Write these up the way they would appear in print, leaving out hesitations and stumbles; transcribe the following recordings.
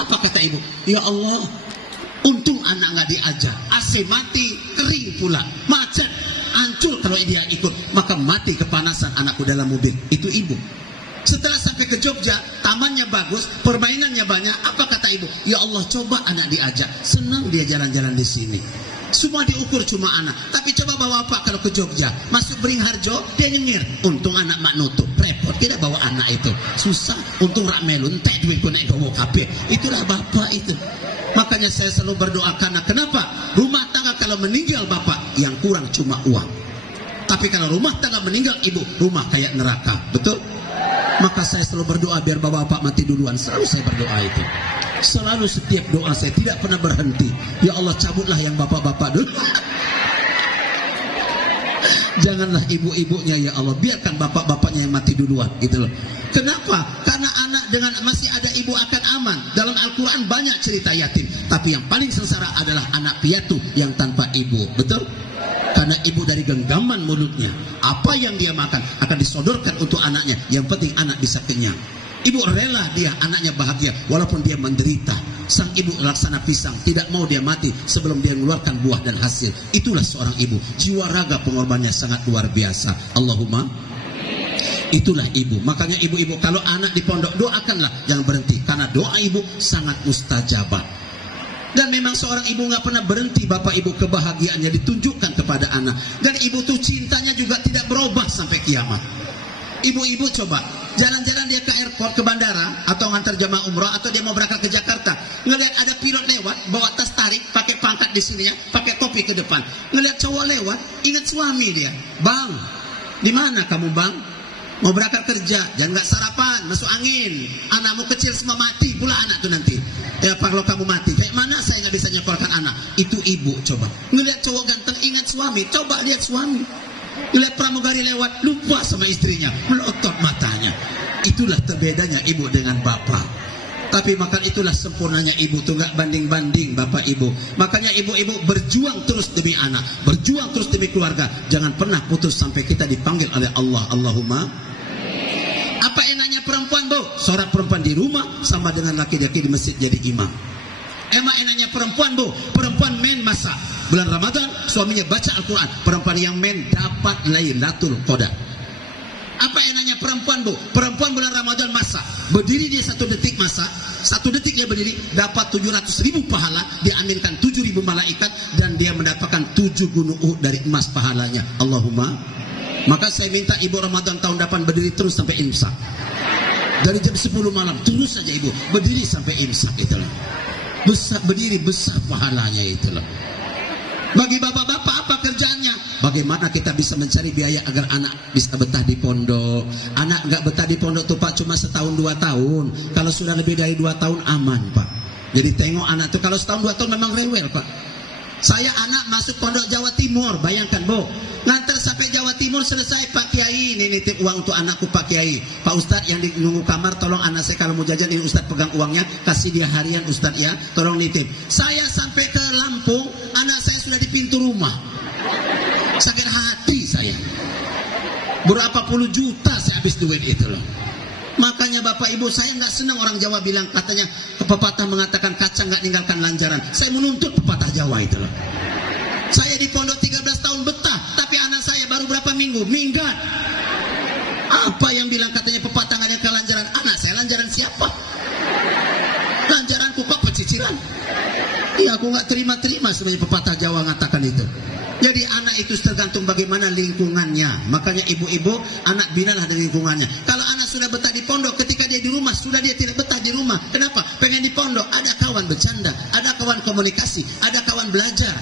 Apa kata ibu? Ya Allah, untung anak nggak diajak. AC mati, kering pula, macet, hancur kalau dia ikut, maka mati kepanasan anakku dalam mobil. Itu ibu. Setelah sampai ke Jogja, tamannya bagus, permainannya banyak. Apa kata ibu? Ya Allah, coba anak diajak. Senang dia jalan-jalan di sini. Semua diukur cuma anak. Tapi coba bawa apa kalau ke Jogja? Masuk Beringharjo, dia nyengir. Untung anak mak nutup. Repot kita bawa anak itu. Susah. Untung rak melun, teh duit ku naik bawa kabeh. Itulah bapak itu. Makanya saya selalu berdoa karena kenapa? Rumah tangga kalau meninggal bapak, yang kurang cuma uang. Tapi kalau rumah tangga meninggal ibu, rumah kayak neraka. Betul? Maka saya selalu berdoa biar bapak-bapak mati duluan. Selalu saya berdoa itu. Selalu setiap doa saya tidak pernah berhenti. Ya Allah, cabutlah yang bapak-bapak dulu. Janganlah ibu-ibunya ya Allah. Biarkan bapak-bapaknya yang mati duluan gitu loh. Kenapa? Karena anak dengan masih ada ibu akan aman. Dalam Al-Quran banyak cerita yatim. Tapi yang paling sengsara adalah anak piatu yang tanpa ibu. Betul? Karena ibu dari genggaman mulutnya, apa yang dia makan akan disodorkan untuk anaknya. Yang penting anak bisa kenyang. Ibu rela dia anaknya bahagia walaupun dia menderita. Sang ibu laksana pisang, tidak mau dia mati sebelum dia mengeluarkan buah dan hasil. Itulah seorang ibu. Jiwa raga pengorbanannya sangat luar biasa. Allahumma. Itulah ibu. Makanya ibu-ibu kalau anak di pondok, doakanlah, jangan berhenti. Karena doa ibu sangat mustajabah. Dan memang seorang ibu nggak pernah berhenti, bapak ibu, kebahagiaannya ditunjukkan kepada anak. Dan ibu tuh cintanya juga tidak berubah sampai kiamat. Ibu-ibu coba jalan-jalan dia ke airport, ke bandara, atau ngantar jamaah umrah, atau dia mau berangkat ke Jakarta, ngelihat ada pilot lewat bawa tas tarik, pakai pangkat di sininya, pakai topi ke depan, ngelihat cowok lewat, ingat suami dia. Bang, di mana kamu bang? Mau berangkat kerja, jangan nggak sarapan, masuk angin. Anakmu kecil semua mati pula anak tuh nanti. Ya kalau kamu mati, kayak mana saya nggak bisa nyekolahkan anak? Itu ibu coba. Ngelihat cowok ganteng, ingat suami. Coba lihat suami. Ngelihat pramugari lewat, lupa sama istrinya, melotot matanya. Itulah terbedanya ibu dengan bapak. Tapi maka itulah sempurnanya ibu tuh, nggak banding-banding bapak ibu. Makanya ibu-ibu berjuang terus demi anak, berjuang terus demi keluarga. Jangan pernah putus sampai kita dipanggil oleh Allah. Allahumma. Apa enaknya perempuan bu? Seorang perempuan di rumah sama dengan laki-laki di masjid jadi imam. Emang enaknya perempuan bu? Perempuan main masak. Bulan Ramadan suaminya baca Al-Quran. Perempuan yang main dapat Lailatul Qadar. Apa enaknya perempuan bu? Perempuan bulan Ramadan masak. Berdiri dia 1 detik masak. 1 detik dia berdiri dapat 700.000 pahala. Diaminkan 7.000 malaikat. Dan dia mendapatkan 7 gunung Uhud dari emas pahalanya. Allahumma. Maka saya minta ibu Ramadan tahun depan berdiri terus sampai imsak. Dari jam 10 malam terus saja ibu berdiri sampai imsak. Itulah besar, berdiri besar pahalanya. Itulah. Bagi bapak-bapak apa kerjaannya? Bagaimana kita bisa mencari biaya agar anak bisa betah di pondok. Anak nggak betah di pondok tuh pak cuma setahun 2 tahun. Kalau sudah lebih dari 2 tahun aman pak. Jadi tengok anak tuh kalau setahun 2 tahun memang rewel pak. Saya anak masuk pondok Jawa Timur, bayangkan bu, ngantar sampai Jawa Timur selesai, Pak Kiai ini nitip uang untuk anakku Pak Kiai. Pak Ustadz yang di nunggu kamar, tolong anak saya kalau mau jajan ini Ustadz pegang uangnya, kasih dia harian Ustadz ya, tolong nitip. Saya sampai ke Lampung, anak saya sudah di pintu rumah. Sakit hati saya. Berapa puluh juta saya habis duit itu loh. Makanya bapak ibu saya nggak senang orang Jawa bilang katanya pepatah mengatakan kaca nggak ninggalkan lanjaran. Saya menuntut pepatah Jawa itu loh. Saya di pondok 13 tahun betah, tapi anak saya baru berapa minggu minggat. Apa yang bilang katanya pepatah nggak ninggalkan lanjaran? Anak saya lanjaran siapa? Lanjaranku kok peciciran? Iya aku nggak terima sebenarnya pepatah Jawa mengatakan itu. Jadi anak itu tergantung bagaimana lingkungannya. Makanya ibu-ibu, anak binalah dari lingkungannya. Kalau anak sudah betah di pondok, ketika dia di rumah, sudah dia tidak betah di rumah. Kenapa? Pengen di pondok, ada kawan bercanda, ada kawan komunikasi, ada kawan belajar.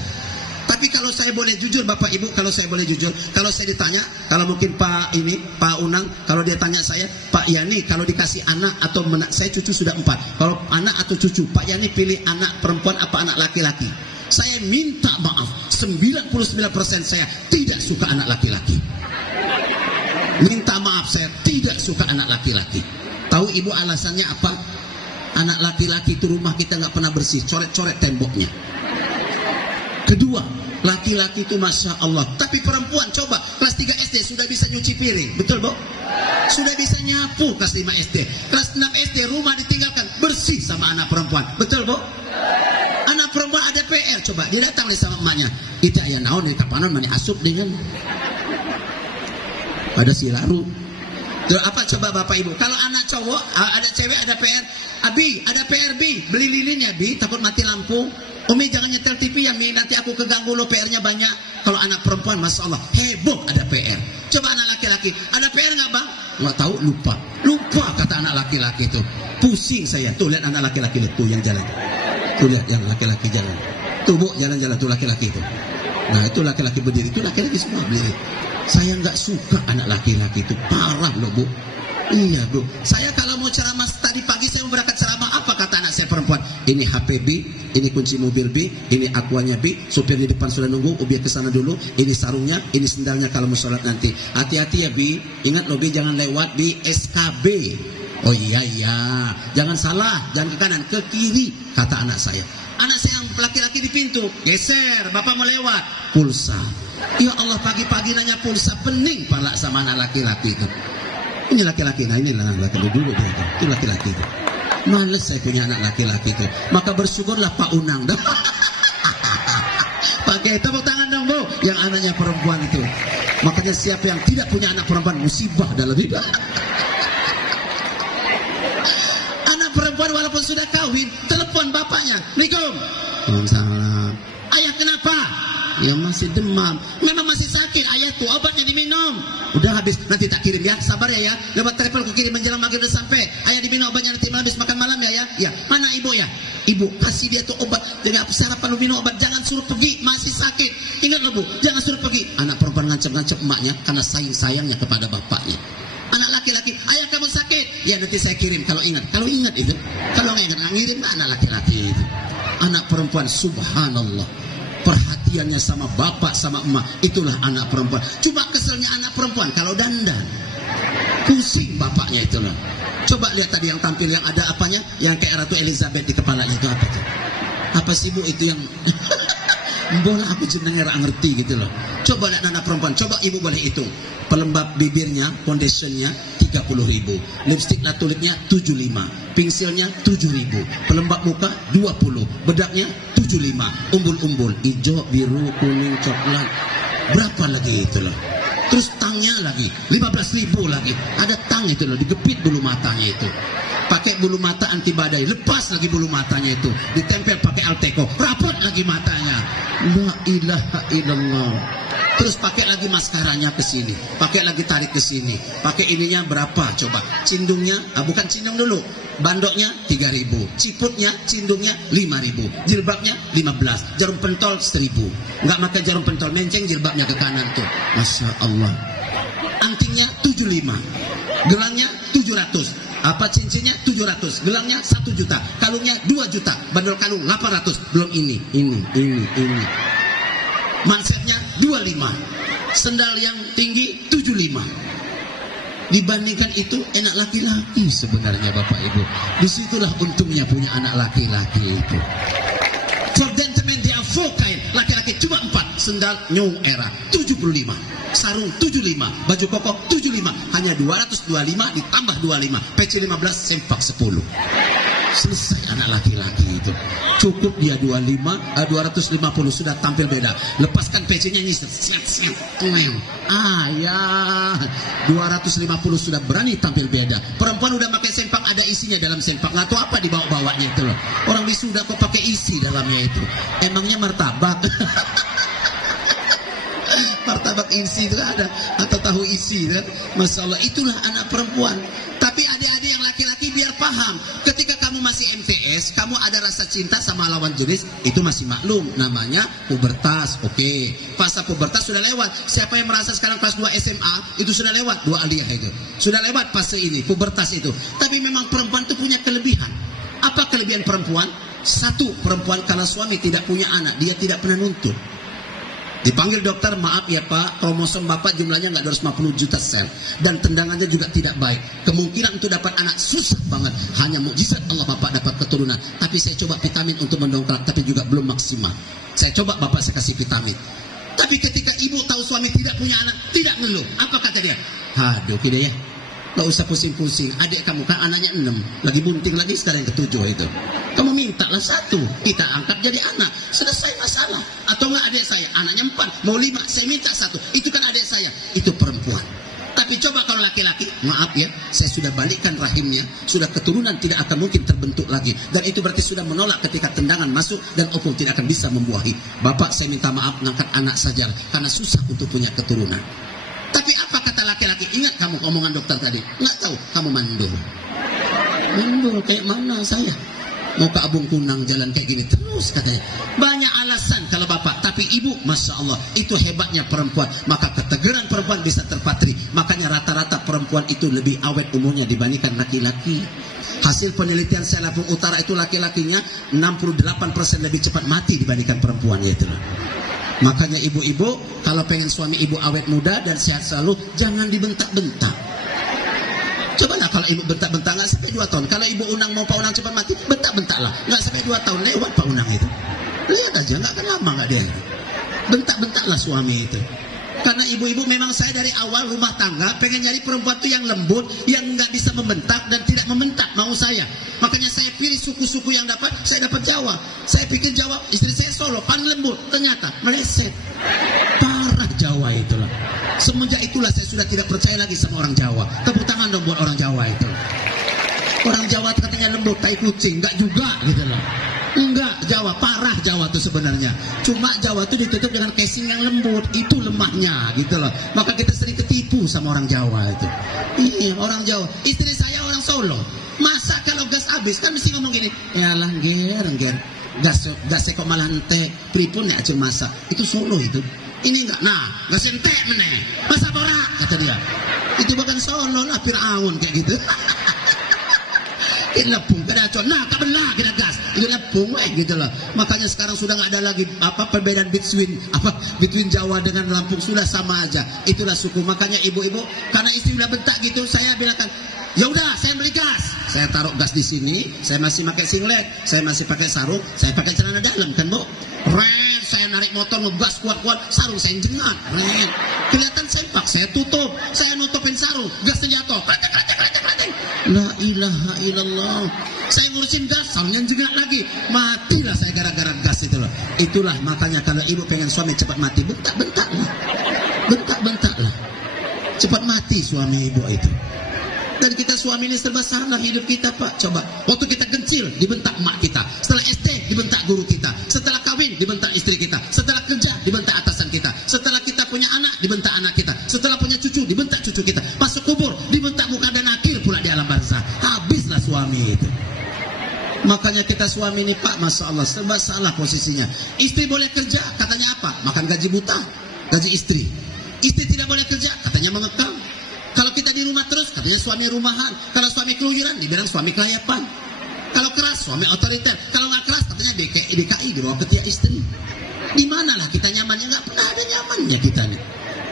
Tapi kalau saya boleh jujur bapak ibu, kalau saya boleh jujur, kalau saya ditanya, kalau mungkin Pak Unang, kalau dia tanya saya, Pak Yani kalau dikasih anak atau saya cucu sudah 4. Kalau anak atau cucu, Pak Yani pilih anak perempuan apa anak laki-laki? Saya minta maaf, 99% saya tidak suka anak laki-laki. Minta maaf, saya tidak suka anak laki-laki. Tahu ibu alasannya apa? Anak laki-laki itu rumah kita nggak pernah bersih, coret-coret temboknya. Kedua, Laki-laki itu Masya Allah. Tapi perempuan coba kelas 3 SD sudah bisa nyuci piring. Betul Bu? Sudah bisa nyapu kelas 5 SD. Kelas 6 SD rumah ditinggalkan. Bersih sama anak perempuan. Betul Bu? Anak perempuan ada PR. Coba dia datang sama emaknya. Itu ayah naon di kapanan mani asup dengan. Ada silaru. Tuh, apa coba Bapak Ibu? Kalau anak cowok, ada cewek ada PR. Abi, ada PR Bi. Beli lilin ya Bi, takut mati lampu. Umi jangan nyetel TV ya Mi, nanti aku keganggu lo, PR-nya banyak. Kalau anak perempuan Masya Allah heboh ada PR. Coba anak laki-laki, ada PR nggak Bang? Nggak tahu, lupa kata anak laki-laki itu. Pusing saya. Tuh lihat anak laki-laki tuh yang jalan. Tuh lihat yang laki-laki jalan. Tuh Bu jalan-jalan tuh laki-laki itu. Nah itu laki-laki berdiri, itu laki-laki semua berdiri. Saya nggak suka anak laki-laki itu, parah loh Bu. Iya Bu, saya kalau mau ceramah tadi pagi saya mau berangkat ceramah, apa kata anak saya perempuan? Ini HP B, ini kunci mobil B, ini akuanya B, supir di depan sudah nunggu, biar ke sana dulu, ini sarungnya, ini sendalnya kalau mau sholat nanti. Hati-hati ya B, ingat loh B, jangan lewat B, SKB. Oh iya, jangan salah, jangan ke kanan, ke kiri, kata anak saya. Anak saya yang laki-laki di pintu, geser, bapak mau lewat, pulsa. Ya Allah, pagi-pagi nanya pulsa, pening pala sama anak laki-laki itu. Ini laki-laki, nah inilah laki-laki dulu dia itu laki-laki itu. Males saya punya anak laki-laki itu. Maka bersyukurlah Pak Unang dah. Pakai tepuk tangan dong Bu, yang anaknya perempuan itu. Makanya siapa yang tidak punya anak perempuan musibah dalam hidup. Anak perempuan walaupun sudah kawin, telepon bapaknya, Assalamualaikum. Waalaikumsalam. Ayah kenapa? Ya masih demam. Memang masih sakit. Ayah tuh obatnya diminum. Udah habis, nanti tak kirim ya. Sabar ya. Lewat telepon aku kirim menjelang maghrib udah sampai. Ayah diminum obatnya nanti habis makan malam ya. Ya. Mana ibu ya? Ibu kasih dia tuh obat. Jadi sarapan lu minum obat. Jangan suruh pergi, masih sakit. Ingat lo Bu, jangan suruh pergi. Anak perempuan ngancam-ngancam emaknya karena sayangnya kepada bapaknya. Anak laki-laki, ayah kamu sakit. Ya nanti saya kirim kalau ingat. Kalau ingat itu. Kalau nggak ingat ngirim anak laki-laki itu. Anak perempuan subhanallah. Perhatiannya sama bapak sama emak, itulah anak perempuan. Cuma keselnya anak perempuan kalau dandan pusing bapaknya itu loh. Coba lihat tadi yang tampil yang ada apanya, yang kayak Ratu Elizabeth di kepalanya itu apa tuh? Apa sih Bu itu yang bola aku jenenge ra ngerti gitu loh. Coba lihat anak perempuan, coba ibu boleh hitung. Pelembab bibirnya, foundationnya 30.000, lipstick tulipnya 75, pensilnya 7.000, pelembab muka 20, bedaknya 75, umbul-umbul hijau, biru, kuning, coklat. Berapa lagi itu loh? Terus tangnya lagi 15.000 lagi. Ada tang itu loh, digepit bulu matanya itu. Pakai bulu mata anti badai, lepas lagi bulu matanya itu, ditempel pakai Alteco, rapat lagi matanya. La ilaha illallah. Terus pakai lagi maskaranya ke sini, pakai lagi tarik ke sini, pakai ininya berapa coba? Cindungnya, bukan cindung dulu, bandoknya 3.000, ciputnya, cindungnya 5.000, jilbabnya 15, jarum pentol 1.000. Nggak pakai jarum pentol, menceng jilbabnya ke kanan tuh, Masya Allah. Antingnya 75, gelangnya 700. Apa cincinnya 700, gelangnya 1 juta, kalungnya 2 juta, bandol kalung 800, belum ini. Mansetnya 25, sendal yang tinggi 75. Dibandingkan itu enak laki-laki sebenarnya Bapak Ibu. Disitulah untungnya punya anak laki-laki itu. For gentlemen dia 4 kain, laki-laki cuma 4, sendal new era 75, sarung 75, baju koko 75, hanya 225 ditambah 25, peci 15, sempak 10. Selesai anak laki-laki itu. Cukup dia 250 sudah tampil beda. Lepaskan pecinya nyisir. Ayah 250 sudah berani tampil beda. Perempuan udah pakai sempak, ada isinya dalam sempak. Nggak tahu apa dibawa-bawanya itu loh. Orang wisuda kok pakai isi dalamnya itu. Emangnya martabak? Martabak isi itu ada, atau tahu isi kan? Masya Allah, itulah anak perempuan. Tapi adik-adik yang laki-laki biar paham, ketika kamu masih MTS, kamu ada rasa cinta sama lawan jenis, itu masih maklum, namanya pubertas. Oke, fase pubertas sudah lewat. Siapa yang merasa sekarang kelas 2 SMA itu sudah lewat, 2 aliyah itu sudah lewat fase ini, pubertas itu. Tapi memang perempuan itu punya kelebihan. Apa kelebihan perempuan? Satu, perempuan kalau suami tidak punya anak, dia tidak pernah nuntut. Dipanggil dokter, maaf ya Pak, kromosom Bapak jumlahnya nggak 250 juta sel dan tendangannya juga tidak baik. Kemungkinan untuk dapat anak susah banget. Hanya mukjizat Allah Bapak dapat keturunan. Tapi saya coba vitamin untuk mendongkrak, tapi juga belum maksimal. Saya coba Bapak saya kasih vitamin. Tapi ketika ibu tahu suami tidak punya anak, tidak ngeluh. Apa kata dia? Aduh, gitu ya. Gak usah pusing-pusing. Adik kamu kan anaknya 6, lagi bunting lagi, sekarang yang ke-7 itu. Kamu mintalah 1, kita angkat jadi anak, selesai masalah. Atau enggak adik saya, anaknya 4, mau 5, saya minta 1. Itu kan adik saya, itu perempuan. Tapi coba kalau laki-laki, maaf ya, saya sudah balikkan rahimnya, sudah keturunan tidak akan mungkin terbentuk lagi. Dan itu berarti sudah menolak ketika tendangan masuk dan opung tidak akan bisa membuahi. Bapak, saya minta maaf mengangkat anak saja karena susah untuk punya keturunan. Tapi apa kata laki-laki? Ingat kamu omongan dokter tadi? Nggak tahu, kamu mandul. Mandul kayak mana saya? Mau ke Abung Kunang jalan kayak gini terus katanya. Banyak alasan kalau bapak, tapi ibu, Masya Allah, itu hebatnya perempuan. Maka ketegaran perempuan bisa terpatri. Makanya rata-rata perempuan itu lebih awet umurnya dibandingkan laki-laki. Hasil penelitian saya Lampung Utara itu laki-lakinya 68% lebih cepat mati dibandingkan perempuan, yaitu. Makanya ibu-ibu kalau pengen suami ibu awet muda dan sehat selalu, jangan dibentak-bentak. Cobalah kalau ibu bentak-bentak nggak sampai 2 tahun. Kalau ibu Unang mau Pak Unang cepat mati, bentak-bentaklah. Nggak sampai 2 tahun lewat Pak Unang itu. Lihat aja, nggak akan lama nggak dia. Bentak-bentaklah suami itu. Karena ibu-ibu memang saya dari awal rumah tangga pengen nyari perempuan itu yang lembut, yang nggak bisa membentak dan tidak membentak mau saya. Makanya saya pilih suku-suku yang dapat, saya dapat Jawa. Saya pikir Jawa, istri saya Solo, paling lembut, ternyata meleset. Parah Jawa itulah. Semenjak itulah saya sudah tidak percaya lagi sama orang Jawa. Tepuk tangan dong buat orang Jawa itu. Orang Jawa katanya lembut, tai kucing, enggak juga gitu loh. Enggak, Jawa parah Jawa itu sebenarnya. Cuma Jawa itu ditutup dengan casing yang lembut, itu lemahnya gitu loh. Maka kita sering ketipu sama orang Jawa itu. Iya, orang Jawa. Istri saya orang Solo. Masa kalau gas habis kan mesti ngomong gini, yalah ger. Gas kok malah entek, pripun nek acur masak. Itu Solo itu. Ini enggak. Nah, gas entek meneh. Masa borak kata dia. Itu bukan Solo lah, Firaun kayak gitu. Kita lepung, kita acor, nah kabelah kita gas, itu lepung, gitu loh. Makanya sekarang sudah nggak ada lagi perbedaan between Jawa dengan Lampung, sudah sama aja. Itulah suku. Makanya ibu-ibu, karena istri udah bentak gitu, saya bilangkan, ya udah, saya beli gas. Saya taruh gas di sini, saya masih pakai singlet, saya masih pakai sarung, saya pakai celana dalam kan bu. Red, saya narik motor ngegas kuat-kuat, sarung saya jengat. Red, kelihatan sempak, saya tutup, saya nutupin sarung, gasnya jatuh. La ilaha illallah. Saya ngurusin gas, sarungnya jengat lagi. Matilah saya gara-gara gas itu loh. Itulah makanya kalau ibu pengen suami cepat mati, bentak-bentaklah. Bentak-bentaklah. Cepat mati suami ibu itu. Dan kita suami ini serba salah hidup kita Pak. Coba, waktu kita kecil dibentak mak kita. Setelah SD dibentak guru kita. Setelah kawin dibentak istri kita. Setelah kerja dibentak atasan kita. Setelah kita punya anak dibentak anak kita. Setelah punya cucu dibentak cucu kita. Masuk kubur dibentak muka dan akhir pula di alam barzah. Habislah suami itu. Makanya kita suami ini Pak, Masya Allah, serba salah posisinya. Istri boleh kerja, katanya apa? Makan gaji buta, gaji istri. Istri tidak boleh kerja, katanya mengekang. Kalau kita di rumah terus, katanya suami rumahan. Kalau suami keluyuran, dibilang suami kelayapan. Kalau keras, suami otoriter. Kalau nggak keras, katanya DKI di bawah ketiak istri. Di manalah kita nyamannya? Nggak pernah ada nyamannya kita nih.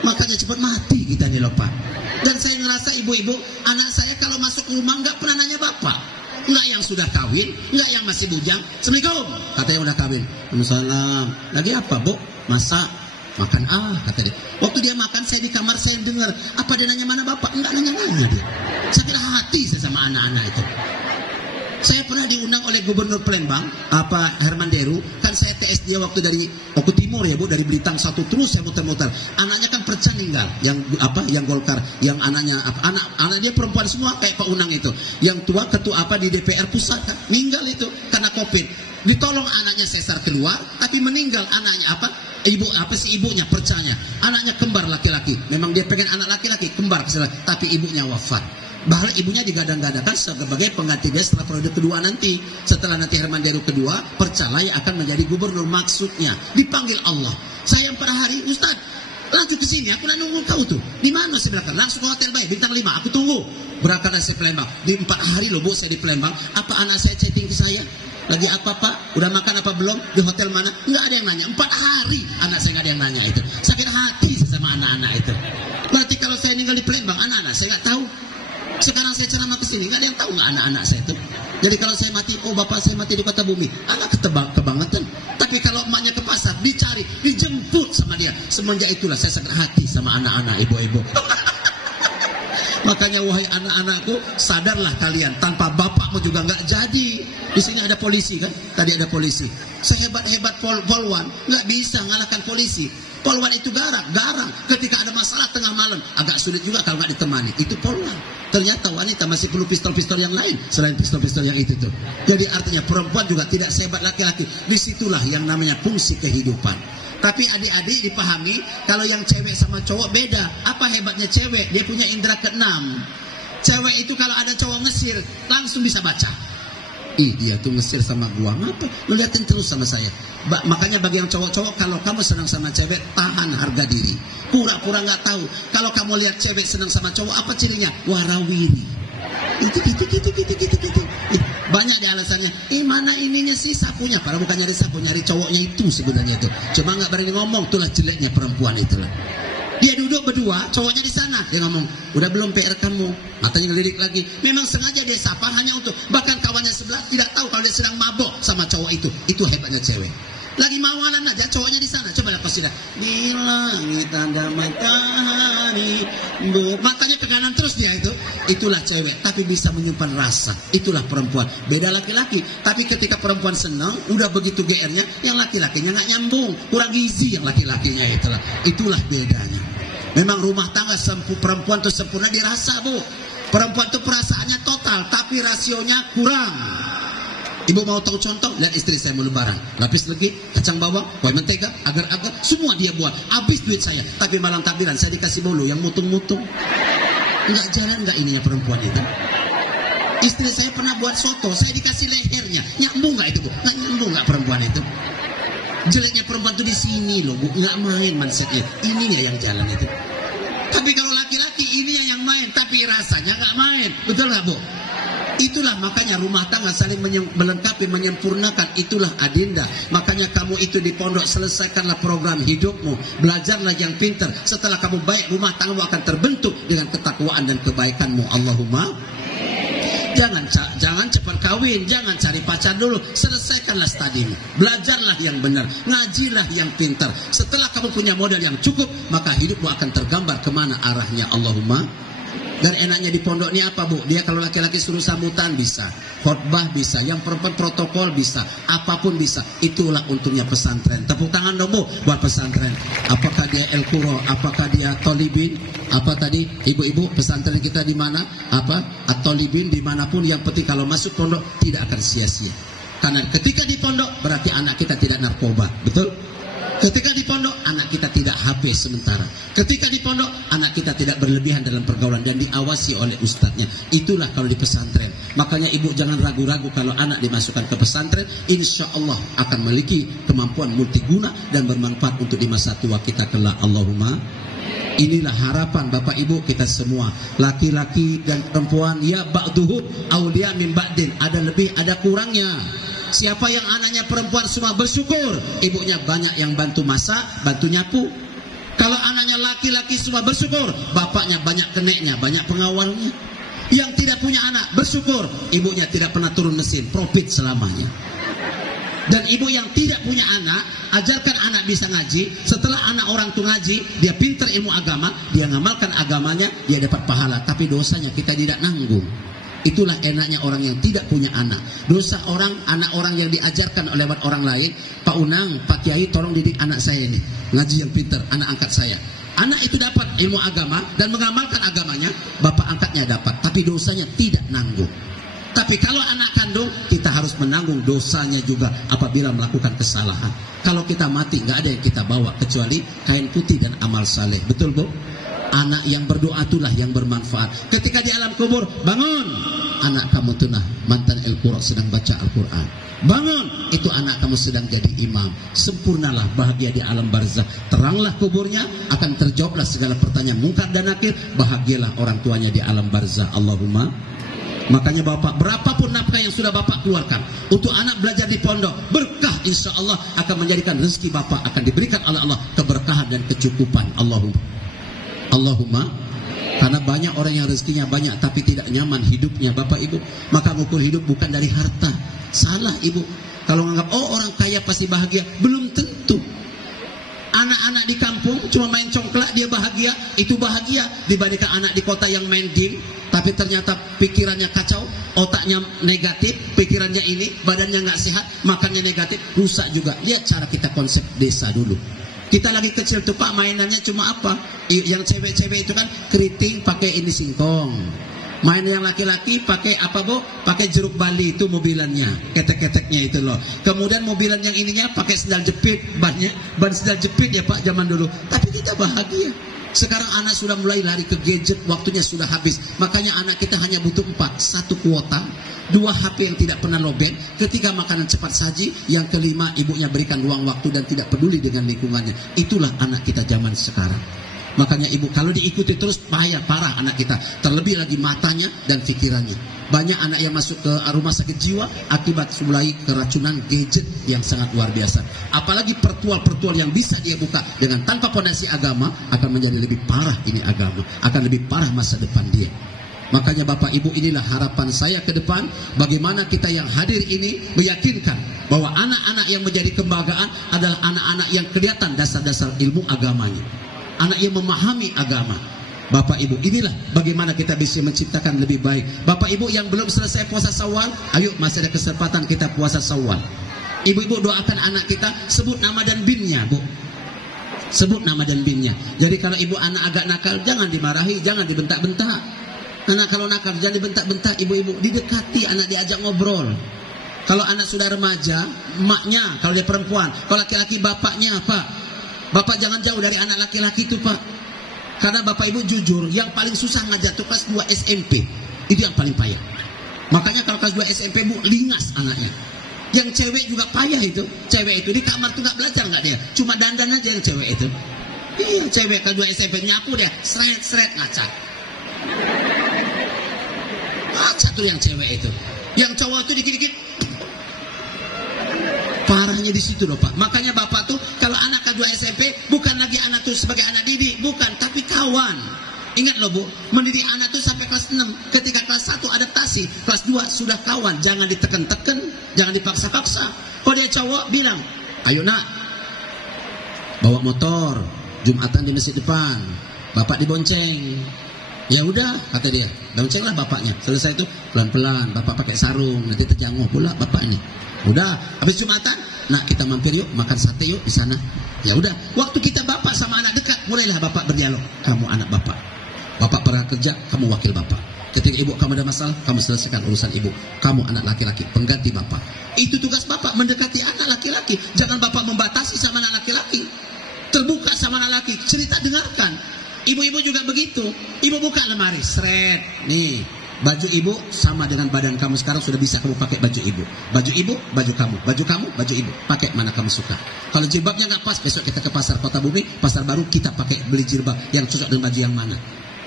Makanya cepat mati kita nih loh Pak. Dan saya ngerasa ibu-ibu, anak saya kalau masuk rumah nggak pernah nanya bapak. Nggak yang sudah kawin, nggak yang masih bujang. Assalamualaikum, katanya udah kawin. Waalaikumsalam. Lagi apa bu? Masak. Makan kata dia. Waktu dia makan saya di kamar saya dengar. Apa dia nanya mana bapak? Enggak nanya-nanya dia. Saya kira hati saya sama anak-anak itu. Saya pernah diundang oleh Gubernur Palembang, Herman Deru. Kan saya TS dia waktu dari timur ya bu, dari Blitar 1 terus saya muter-muter. Anaknya kan Percan meninggal, yang Golkar, yang anaknya anak dia perempuan semua kayak Pak Unang itu. Yang tua ketua di DPR pusat kan, meninggal itu karena Covid. Ditolong anaknya sesar keluar, tapi meninggal anaknya ibunya Percanya. Anaknya kembar laki-laki. Memang dia pengen anak laki-laki, kembar tapi ibunya wafat. Bahkan ibunya digadang-gadangkan sebagai pengganti dia setelah periode kedua nanti. Setelah nanti Herman Deru kedua, Percalai akan menjadi gubernur maksudnya. Dipanggil Allah. Saya yang pada hari, Ustaz, lanjut ke sini, aku nak nunggu kau tuh. Di mana saya bilang? Langsung ke hotel baik, bintang 5, aku tunggu. Berangkatlah saya Palembang. Di 4 hari loh bu saya di Palembang. Apa anak saya chatting ke saya? Lagi apa Pak? Udah makan apa belum? Di hotel mana? Nggak ada yang nanya. 4 hari anak saya nggak ada yang nanya itu. Sakit hati sama anak-anak itu. Berarti kalau saya tinggal di Palembang, anak-anak saya nggak tahu. Sekarang saya ceramah ke sini, nggak ada yang tahu nggak anak-anak saya itu. Jadi kalau saya mati, oh bapak saya mati di kota bumi, anak kebangetan. Tapi kalau emaknya ke pasar, dicari, dijemput sama dia. Semenjak itulah saya sakit hati sama anak-anak ibu-ibu. Makanya wahai anak-anakku, sadarlah kalian, tanpa bapakmu juga nggak jadi. Di sini ada polisi kan? Tadi ada polisi. Sehebat-hebat polwan nggak bisa ngalahkan polisi. Polwan itu garang. Ketika ada masalah tengah malam, agak sulit juga kalau nggak ditemani. Itu polwan. Ternyata wanita masih perlu pistol-pistol yang lain selain pistol-pistol yang itu tuh. Jadi artinya perempuan juga tidak sehebat laki-laki. Disitulah yang namanya fungsi kehidupan. Tapi adik-adik dipahami, kalau yang cewek sama cowok beda. Apa hebatnya cewek? Dia punya indera keenam. Cewek itu kalau ada cowok ngesir, langsung bisa baca. Ih, dia tuh ngesir sama gua. Ngapa? Lu liatin terus sama saya. Makanya bagi yang cowok-cowok, kalau kamu senang sama cewek, tahan harga diri. Pura-pura nggak tahu. Kalau kamu lihat cewek senang sama cowok, apa cirinya? Warawiri. Itu. Banyak di alasannya. Mana ininya sih sapunya? Padahal bukan nyari sapu, nyari cowoknya itu sebenarnya itu. Cuma nggak berani ngomong. Itulah jeleknya perempuan itulah. Dia duduk berdua, cowoknya di sana. Dia ngomong, udah belum PR kamu? Matanya ngelirik lagi. Memang sengaja dia sapa hanya untuk, bahkan kawannya sebelah tidak tahu kalau dia sedang mabok sama cowok itu. Itu hebatnya cewek. Lagi mawanan aja, cowoknya di sana. Coba lepas sudah. Di langit ada matahari. Matanya ke kanan terus dia itu. Itulah cewek, tapi bisa menyimpan rasa. Itulah perempuan. Beda laki-laki. Tapi ketika perempuan senang, udah begitu GR-nya, yang laki-lakinya nggak nyambung. Kurang gizi yang laki-lakinya itulah. Itulah bedanya. Memang rumah tangga perempuan itu sempurna dirasa, Bu. Perempuan itu perasaannya total, tapi rasionya kurang. Ibu mau tahu contoh? Lihat istri saya mau lebaran. Lapis lagi, kacang bawang, kue mentega, agar-agar, semua dia buat. Habis duit saya. Tapi malam takbiran saya dikasih bolu yang mutung-mutung. Enggak jalan enggak ininya perempuan itu. Istri saya pernah buat soto, saya dikasih lehernya. Nyambung enggak itu, Bu? Enggak nyambung enggak perempuan itu? Jeleknya perempuan itu di sini loh, Bu. Enggak main mindsetnya. Ininya yang jalan itu. Tapi kalau laki-laki ininya yang main, tapi rasanya enggak main. Betul enggak, Bu? Itulah makanya rumah tangga saling melengkapi, menyempurnakan. Itulah adinda. Makanya kamu itu di pondok, selesaikanlah program hidupmu. Belajarlah yang pintar. Setelah kamu baik, rumah tanggamu akan terbentuk dengan ketakwaan dan kebaikanmu. Allahumma. Jangan cepat kawin, jangan cari pacar dulu. Selesaikanlah studimu. Belajarlah yang benar, ngajilah yang pintar. Setelah kamu punya modal yang cukup, maka hidupmu akan tergambar kemana arahnya. Allahumma. Dan enaknya di pondok ini apa, Bu? Dia kalau laki-laki suruh sambutan bisa, khotbah bisa, yang perempuan protokol bisa, apapun bisa. Itulah untungnya pesantren. Tepuk tangan dong, Bu, buat pesantren. Apakah dia El Quro, apakah dia Tolibin, apa tadi ibu-ibu pesantren kita di mana? Apa? At-Tolibin dimanapun, yang penting kalau masuk pondok tidak akan sia-sia. Karena ketika di pondok berarti anak kita tidak narkoba, betul? Ketika di pondok, anak kita tidak HP sementara. Ketika di pondok, anak kita tidak berlebihan dalam pergaulan dan diawasi oleh ustadznya. Itulah kalau di pesantren. Makanya ibu jangan ragu-ragu kalau anak dimasukkan ke pesantren. Insya Allah akan memiliki kemampuan multiguna dan bermanfaat untuk di masa tua kita kelak. Allahumma. Inilah harapan Bapak Ibu kita semua. Laki-laki dan perempuan, ya ba'duhum aulia min ba'din. Ada lebih, ada kurangnya. Siapa yang anaknya perempuan semua bersyukur, ibunya banyak yang bantu masak, bantu nyapu. Kalau anaknya laki-laki semua bersyukur, bapaknya banyak keneknya, banyak pengawalnya. Yang tidak punya anak bersyukur, ibunya tidak pernah turun mesin, profit selamanya. Dan ibu yang tidak punya anak, ajarkan anak bisa ngaji. Setelah anak orang itu ngaji, dia pintar ilmu agama, dia ngamalkan agamanya, dia dapat pahala. Tapi dosanya kita tidak nanggung. Itulah enaknya orang yang tidak punya anak. Dosa orang, anak orang yang diajarkan lewat orang lain. Pak Unang, Pak Kiai, tolong didik anak saya ini. Ngaji yang pintar, anak angkat saya. Anak itu dapat ilmu agama dan mengamalkan agamanya, bapak angkatnya dapat. Tapi dosanya tidak nanggung. Tapi kalau anak kandung, kita harus menanggung dosanya juga apabila melakukan kesalahan. Kalau kita mati, nggak ada yang kita bawa kecuali kain putih dan amal saleh. Betul, Bu? Anak yang berdoa itulah yang bermanfaat. Ketika di alam kubur, bangun. Anak kamu tunah mantan El Quro sedang baca Al-Quran. Bangun, itu anak kamu sedang jadi imam. Sempurnalah bahagia di alam barzah. Teranglah kuburnya, akan terjawablah segala pertanyaan mungkar dan nakir. Bahagialah orang tuanya di alam barzah. Allahumma. Makanya bapak, berapapun nafkah yang sudah bapak keluarkan untuk anak belajar di pondok, berkah insya Allah akan menjadikan rezeki bapak akan diberikan oleh Allah keberkahan dan kecukupan. Allahumma. Karena banyak orang yang rezekinya banyak tapi tidak nyaman hidupnya, bapak ibu. Maka mengukur hidup bukan dari harta. Salah ibu. Kalau menganggap oh orang kaya pasti bahagia, belum tentu. Anak-anak di kampung cuma main congklak dia bahagia, itu bahagia dibandingkan anak di kota yang main game tapi ternyata pikirannya kacau, otaknya negatif, pikirannya ini, badannya nggak sehat, makannya negatif, rusak juga. Lihat cara kita konsep desa dulu. Kita lagi kecil tuh Pak, mainannya cuma apa? Yang cewek-cewek itu kan keriting pakai ini singkong. Main yang laki-laki pakai apa bu? Pakai jeruk bali itu mobilannya, ketek-keteknya itu loh. Kemudian mobilan yang ininya pakai sendal jepit, ban sendal jepit ya Pak zaman dulu. Tapi kita bahagia. Sekarang anak sudah mulai lari ke gadget, waktunya sudah habis. Makanya anak kita hanya butuh 4, 1 kuota, 2 HP yang tidak pernah lowbat, 3 makanan cepat saji, yang kelima ibunya berikan ruang waktu dan tidak peduli dengan lingkungannya. Itulah anak kita zaman sekarang. Makanya ibu kalau diikuti terus parah anak kita, terlebih lagi matanya dan pikirannya. Banyak anak yang masuk ke rumah sakit jiwa akibat mulai keracunan gadget yang sangat luar biasa. Apalagi pertual yang bisa dia buka dengan tanpa fondasi agama, akan menjadi lebih parah ini agama, akan lebih parah masa depan dia. Makanya bapak ibu, inilah harapan saya ke depan, bagaimana kita yang hadir ini meyakinkan bahwa anak-anak yang menjadi kebanggaan adalah anak-anak yang kelihatan dasar-dasar ilmu agamanya, anak yang memahami agama. Bapak ibu, inilah bagaimana kita bisa menciptakan lebih baik. Bapak ibu yang belum selesai puasa Syawal, ayo masih ada kesempatan kita puasa Syawal. Ibu-ibu doakan anak kita, sebut nama dan binnya bu, sebut nama dan binnya. Jadi kalau ibu anak agak nakal, jangan dimarahi, jangan dibentak-bentak. Anak kalau nakal jangan dibentak-bentak, ibu-ibu didekati, anak diajak ngobrol. Kalau anak sudah remaja, emaknya, kalau dia perempuan, kalau laki-laki bapaknya. Pak, bapak jangan jauh dari anak laki-laki itu Pak. Karena bapak ibu jujur, yang paling susah ngajar itu kelas 2 SMP. Itu yang paling payah. Makanya kalau kelas 2 SMP bu, lingas anaknya. Yang cewek juga payah itu. Cewek itu di kamar tuh gak belajar gak dia, cuma dandan aja yang cewek itu. Iya, cewek kelas 2 SMP nyapu dia, seret ngaca. Ngaca tuh yang cewek itu. Yang cowok tuh dikit-dikit. Parahnya di situ loh Pak. Makanya bapak tuh kalau anak kelas 2 SMP bukan lagi anak tuh sebagai anak didik, bukan, tapi kawan. Ingat loh bu, mendidik anak tuh sampai kelas 6. Ketika kelas 1 adaptasi, kelas 2 sudah kawan. Jangan diteken-teken, jangan dipaksa-paksa. Kalau dia cowok bilang, ayo nak, bawa motor, Jumatan di masjid depan, bapak dibonceng. Ya udah, kata dia, boncenglah bapaknya. Selesai itu pelan-pelan, bapak pakai sarung, nanti terjangguh pula bapaknya. Udah, habis Jumatan, nak kita mampir yuk, makan sate yuk di sana. Ya udah, waktu kita bapak sama anak dekat, mulailah bapak berdialog. Kamu anak bapak, bapak pernah kerja, kamu wakil bapak. Ketika ibu kamu ada masalah, kamu selesaikan urusan ibu. Kamu anak laki-laki, pengganti bapak. Itu tugas bapak, mendekati anak laki-laki. Jangan bapak membatasi sama anak laki-laki. Terbuka sama anak laki, cerita dengarkan. Ibu-ibu juga begitu. Ibu buka lemari, seret, nih. Baju ibu sama dengan badan kamu sekarang, sudah bisa kamu pakai baju ibu. Baju ibu, baju kamu. Baju kamu, baju ibu. Pakai mana kamu suka. Kalau jilbabnya nggak pas, besok kita ke pasar Kota Bumi, pasar baru, kita pakai beli jilbab yang cocok dengan baju yang mana.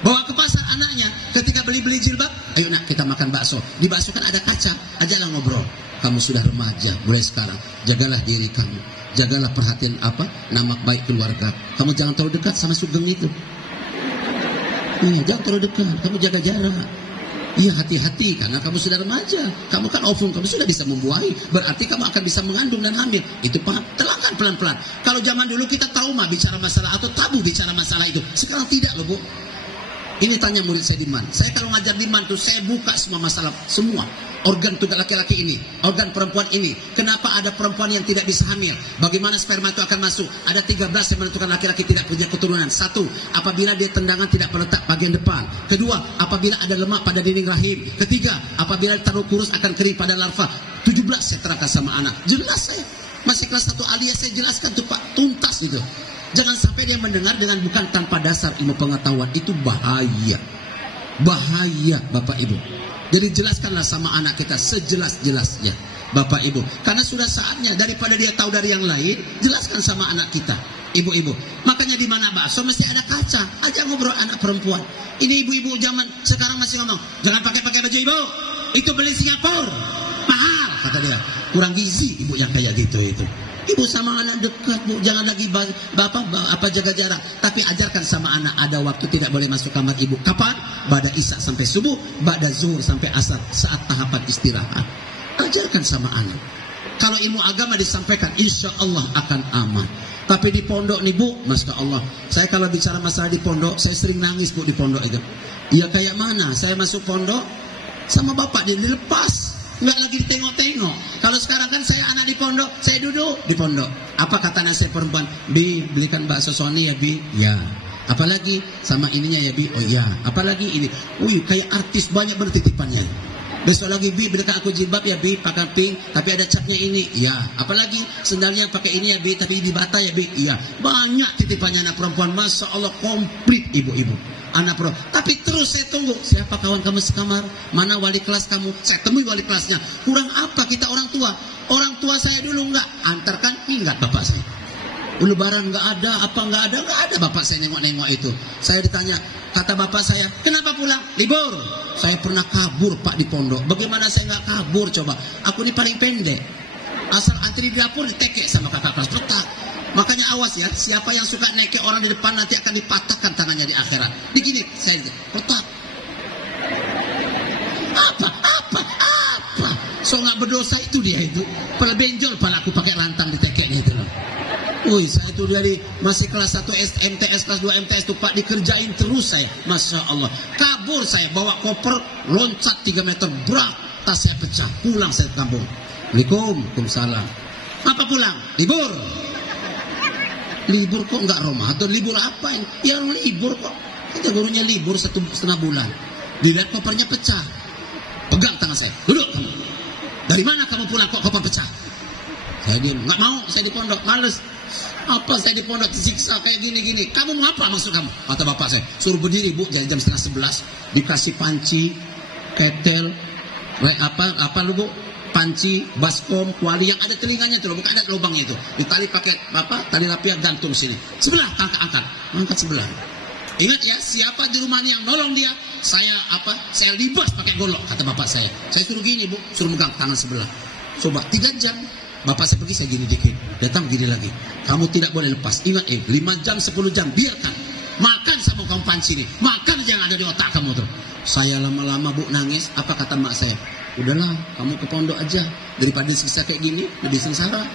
Bawa ke pasar anaknya, ketika beli jilbab, ayo nak kita makan bakso. Di bakso kan ada kaca, ajalah ngobrol. Kamu sudah remaja, mulai sekarang jagalah diri kamu, jagalah perhatian nama baik keluarga. Kamu jangan terlalu dekat sama Sugeng itu. Iya, jangan terlalu dekat, kamu jaga jarak. Iya, hati-hati karena kamu sudah remaja. Kamu kan ofun, kamu sudah bisa membuahi. Berarti kamu akan bisa mengandung dan hamil. Itu paham, terangkan pelan-pelan. Kalau zaman dulu kita trauma bicara masalah atau tabu bicara masalah itu. Sekarang tidak loh bu. Ini tanya murid saya di MAN. Saya kalau ngajar di MAN tuh saya buka semua masalah, semua. Organ tubuh laki-laki ini, organ perempuan ini. Kenapa ada perempuan yang tidak bisa hamil? Bagaimana sperma itu akan masuk? Ada 13 yang menentukan laki-laki tidak punya keturunan. 1, apabila dia tendangan tidak meletak bagian depan. 2, apabila ada lemak pada dinding rahim. 3, apabila ditaruh kurus akan kering pada larva. 17 saya terangkan sama anak. Jelas saya. Masih kelas 1 alias saya jelaskan tuh Pak, tuntas gitu. Jangan sampai dia mendengar dengan bukan tanpa dasar ilmu pengetahuan. Itu bahaya. Bahaya Bapak Ibu. Jadi jelaskanlah sama anak kita sejelas-jelasnya Bapak Ibu. Karena sudah saatnya, daripada dia tahu dari yang lain, jelaskan sama anak kita. Ibu-ibu, makanya di mana bakso mesti ada kaca. Aja ngobrol anak perempuan. Ini ibu-ibu zaman sekarang masih ngomong, jangan pakai baju ibu. itu beli Singapura mahal, kata dia. Kurang gizi ibu yang kayak gitu itu. Ibu sama anak dekat, Bu, jangan lagi bapak jaga jarak, tapi ajarkan sama anak ada waktu tidak boleh masuk kamar ibu. Kapan? Ba'da isya sampai subuh, ba'da zuhur sampai asar, saat tahapan istirahat. Ajarkan sama anak. Kalau ilmu agama disampaikan, insya Allah akan aman. Tapi di pondok nih Bu, masya Allah, saya kalau bicara masalah di pondok, saya sering nangis Bu di pondok itu. Ya kayak mana? Saya masuk pondok sama bapak dia dilepas. Nggak lagi ditengok-tengok. Kalau sekarang kan saya anak di pondok, saya duduk di pondok. Apa kata nasihat perempuan? Bi, belikan bakso Sony ya Bi. Ya. Apalagi sama ininya ya Bi. Oh ya. Apalagi ini. Wih, kayak artis banyak bertitipannya. Besok lagi Bi, belikan aku jilbab ya Bi, pakai pink, tapi ada catnya ini. Ya. Apalagi sendalnya pakai ini ya Bi, tapi di bata ya Bi. Ya. Banyak titipannya anak perempuan. Masya Allah, komplit ibu-ibu. Anak pro, tapi terus saya tunggu. Siapa kawan kamu sekamar? Mana wali kelas kamu? Saya temui wali kelasnya. Kurang apa kita orang tua? Orang tua saya dulu enggak antarkan, ingat bapak saya. Lebaran enggak ada, apa enggak ada bapak saya nengok-nengok itu. Saya ditanya, kata bapak saya, kenapa pulang? Libur. Saya pernah kabur Pak di pondok. Bagaimana saya enggak kabur coba? Aku ini paling pendek. Asal antri di dapur ditekek sama kakak kelas. Petak. Makanya awas ya, siapa yang suka nekek orang di depan nanti akan dipatahkan tangannya di akhirat. Begini, saya petak. Apa? So nggak berdosa itu dia itu. Pala benjol pala aku pakai lantang ditekeknya itu loh. Wih, saya itu dari masih kelas 1 MTS, kelas 2 MTS tuh Pak dikerjain terus saya. Masya Allah. Kabur saya, bawa koper, loncat 3 meter, brak, tas saya pecah. Pulang saya ke kampung. Waalaikumsalam. Apa pulang? Libur. Libur kok enggak Ramadan? Libur apa ini? Ya libur kok. Kita gurunya libur 1,5 bulan. Dilihat kopernya pecah. Pegang tangan saya. Duduk kamu. Dari mana kamu pulang kok koper pecah? Saya diam. Enggak mau, saya di pondok. Males. Apa saya di pondok disiksa kayak gini-gini? Kamu mau apa maksud kamu? Kata bapak saya. Suruh berdiri Bu, jam 10:30. Dikasih panci, ketel, apa lu Bu? Panci, baskom, kuali yang ada telinganya itu loh, bukan ada lubangnya itu. Ditali pakai tali rapiah gantung sini. Sebelah angkat sebelah. Ingat ya, siapa di rumah yang nolong dia, saya libas pakai golok, kata bapak saya. Saya suruh gini Bu, suruh megang tangan sebelah. Coba 3 jam. Bapak saya pergi, saya gini dikit. Datang gini lagi. Kamu tidak boleh lepas. Ingat 5 jam, 10 jam, biarkan. Makan sama kamu panci ini. Makan aja yang ada di otak kamu tuh. Saya lama-lama Bu nangis. Apa kata mak saya? Udahlah, kamu ke pondok aja. Daripada siksa kayak gini, lebih sengsara.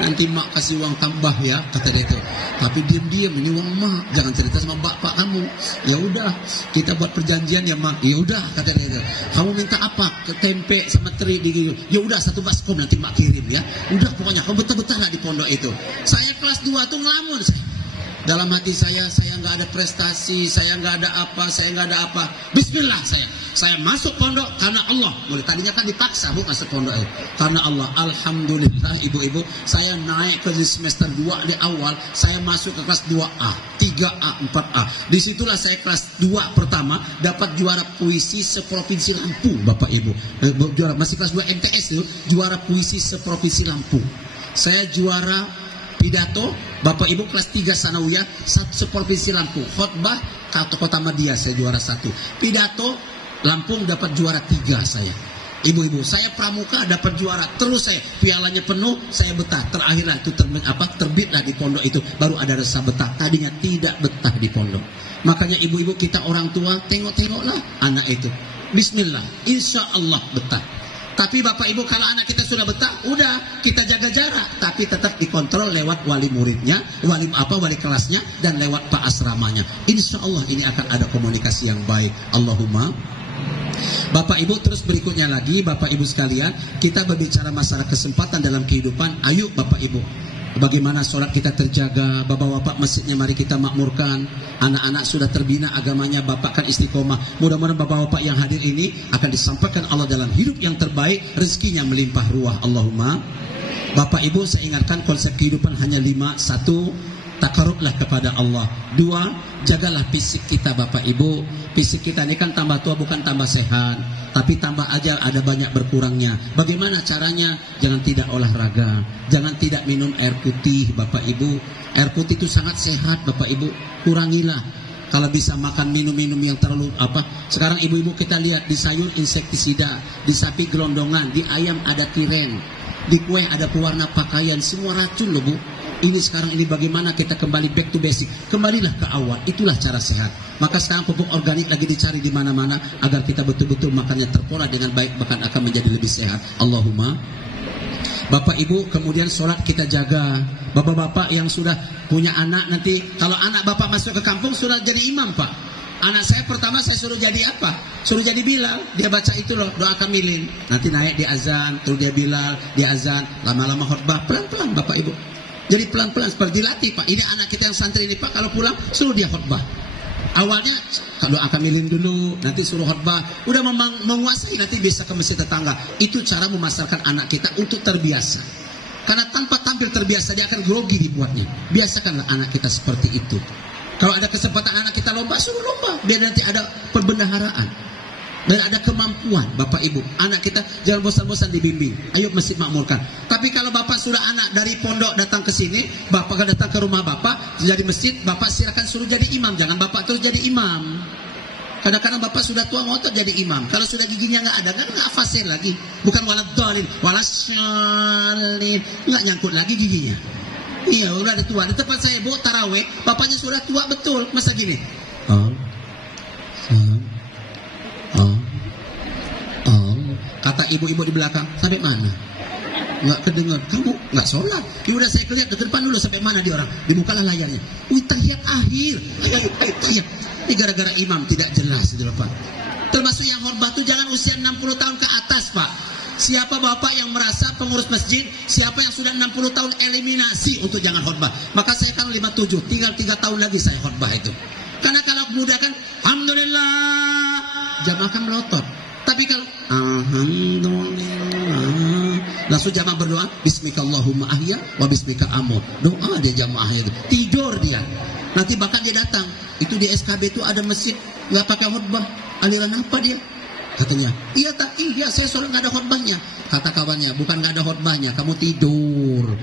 Nanti mak kasih uang tambah ya, kata dia itu. Tapi diam-diam, ini uang mak. Jangan cerita sama bapak kamu. Ya udah, kita buat perjanjian ya mak. Ya udah, kata dia itu. Kamu minta apa? Ke tempe sama teri di. Ya udah, 1 baskom nanti mak kirim ya. Udah, pokoknya kamu betah-betah lah di pondok itu. Saya kelas 2 tuh ngelamun saya. Dalam hati saya nggak ada prestasi, saya nggak ada apa. Bismillah saya masuk pondok karena Allah. Mulai tadinya kan dipaksa Bu masuk pondok itu. Karena Allah, alhamdulillah ibu-ibu, saya naik ke semester 2 di awal, saya masuk ke kelas 2A, 3A, 4A. Disitulah saya kelas 2 pertama dapat juara puisi seprovinsi Lampung, Bapak Ibu. Juara masih kelas 2 MTS itu, juara puisi seprovinsi Lampung. Saya juara pidato, Bapak Ibu kelas 3 sanawiyah, 1 seprovinsi Lampung. Khotbah Kota Madia saya juara 1. Pidato Lampung dapat juara 3 saya. Ibu-ibu, saya pramuka dapat juara. Terus saya pialanya penuh, saya betah. Terakhirlah itu terbitlah di pondok itu, baru ada rasa betah. Tadinya tidak betah di pondok. Makanya ibu-ibu kita orang tua tengok-tengoklah anak itu. Bismillah, insya Allah betah. Tapi Bapak Ibu kalau anak kita sudah betah, udah kita jaga jarak, tapi tetap dikontrol lewat wali muridnya, wali kelasnya, dan lewat pak asramanya. Insya Allah ini akan ada komunikasi yang baik. Allahumma. Bapak Ibu, terus berikutnya lagi Bapak Ibu sekalian, kita berbicara masalah kesempatan dalam kehidupan. Ayo Bapak Ibu, bagaimana sholat kita terjaga, bapak-bapak masjidnya mari kita makmurkan. Anak-anak sudah terbina agamanya, bapak kan istiqomah. Mudah-mudahan bapak-bapak yang hadir ini akan disampaikan Allah dalam hidup yang terbaik, rezekinya melimpah ruah. Allahumma. Bapak Ibu, saya ingatkan konsep kehidupan hanya 5. 1, takarublah kepada Allah. 2, jagalah fisik kita Bapak Ibu. Fisik kita ini kan tambah tua bukan tambah sehat, tapi tambah aja ada banyak berkurangnya. Bagaimana caranya? Jangan tidak olahraga, jangan tidak minum air putih Bapak Ibu. Air putih itu sangat sehat Bapak Ibu. Kurangilah kalau bisa makan minum-minum yang terlalu apa. Sekarang ibu-ibu kita lihat di sayur insektisida, di sapi gelondongan, di ayam ada tiren, di kue ada pewarna pakaian, semua racun loh Bu. Ini sekarang ini bagaimana kita kembali back to basic, kembalilah ke awal, itulah cara sehat. Maka sekarang pupuk organik lagi dicari di mana-mana agar kita betul-betul makannya terpola dengan baik, bahkan akan menjadi lebih sehat. Allahumma. Bapak Ibu, kemudian sholat kita jaga. Bapak-bapak yang sudah punya anak, nanti kalau anak bapak masuk ke kampung sudah jadi imam Pak. Anak saya pertama saya suruh jadi apa? Suruh jadi Bilal. Dia baca itu loh, doa kamilin. Nanti naik di azan, terus dia Bilal, dia azan, lama-lama khutbah, pelan-pelan Bapak Ibu. Jadi pelan-pelan seperti dilatih Pak. Ini anak kita yang santri ini Pak, kalau pulang suruh dia khutbah. Awalnya doa kamilin dulu, nanti suruh khutbah. Udah menguasai, nanti bisa ke masjid tetangga. Itu cara memasarkan anak kita untuk terbiasa. Karena tanpa tampil terbiasa dia akan grogi dibuatnya. Biasakanlah anak kita seperti itu. Kalau ada kesempatan anak kita lomba, suruh lomba. Biar nanti ada perbendaharaan dan ada kemampuan. Bapak Ibu, anak kita jangan bosan-bosan dibimbing. Ayo masjid makmurkan. Tapi kalau bapak sudah anak dari pondok datang ke sini, bapak datang ke rumah bapak jadi masjid, bapak silakan suruh jadi imam. Jangan bapak terus jadi imam. Kadang-kadang bapak sudah tua ngotot jadi imam. Kalau sudah giginya nggak ada, kan nggak fasih lagi. Bukan waladhdallin, walasyallin, nggak nyangkut lagi giginya. Iya, udah ada tua. Di tempat saya Bu, taraweh, bapaknya sudah tua betul. Masa gini? Kata ibu-ibu di belakang, sampai mana? Nggak kedengar. Kamu nggak sholat? Ya udah saya lihat ke depan dulu sampai mana dia orang. Dibukalah layarnya. Wih, tahiyat akhir. Ayo. Ini gara-gara imam tidak jelas itu Pak. Termasuk yang khutbah itu jangan usia 60 tahun ke atas Pak. Siapa bapak yang merasa pengurus masjid, siapa yang sudah 60 tahun eliminasi untuk jangan khutbah. Maka saya kan 57, tinggal 3 tahun lagi saya khutbah itu. Karena kalau muda kan, alhamdulillah, jamaah kan melotot. Tapi kalau alhamdulillah, langsung jamaah berdoa, bismikallahumma ahya wa bismika amut. Doa dia jamaahnya itu. Tidur dia. Nanti bahkan dia datang. Itu di SKB itu ada masjid nggak pakai khutbah. Aliran apa dia? Katanya, iya tak? Iya, saya sholat nggak ada khutbahnya. Kata kawannya, bukan nggak ada khutbahnya, kamu tidur.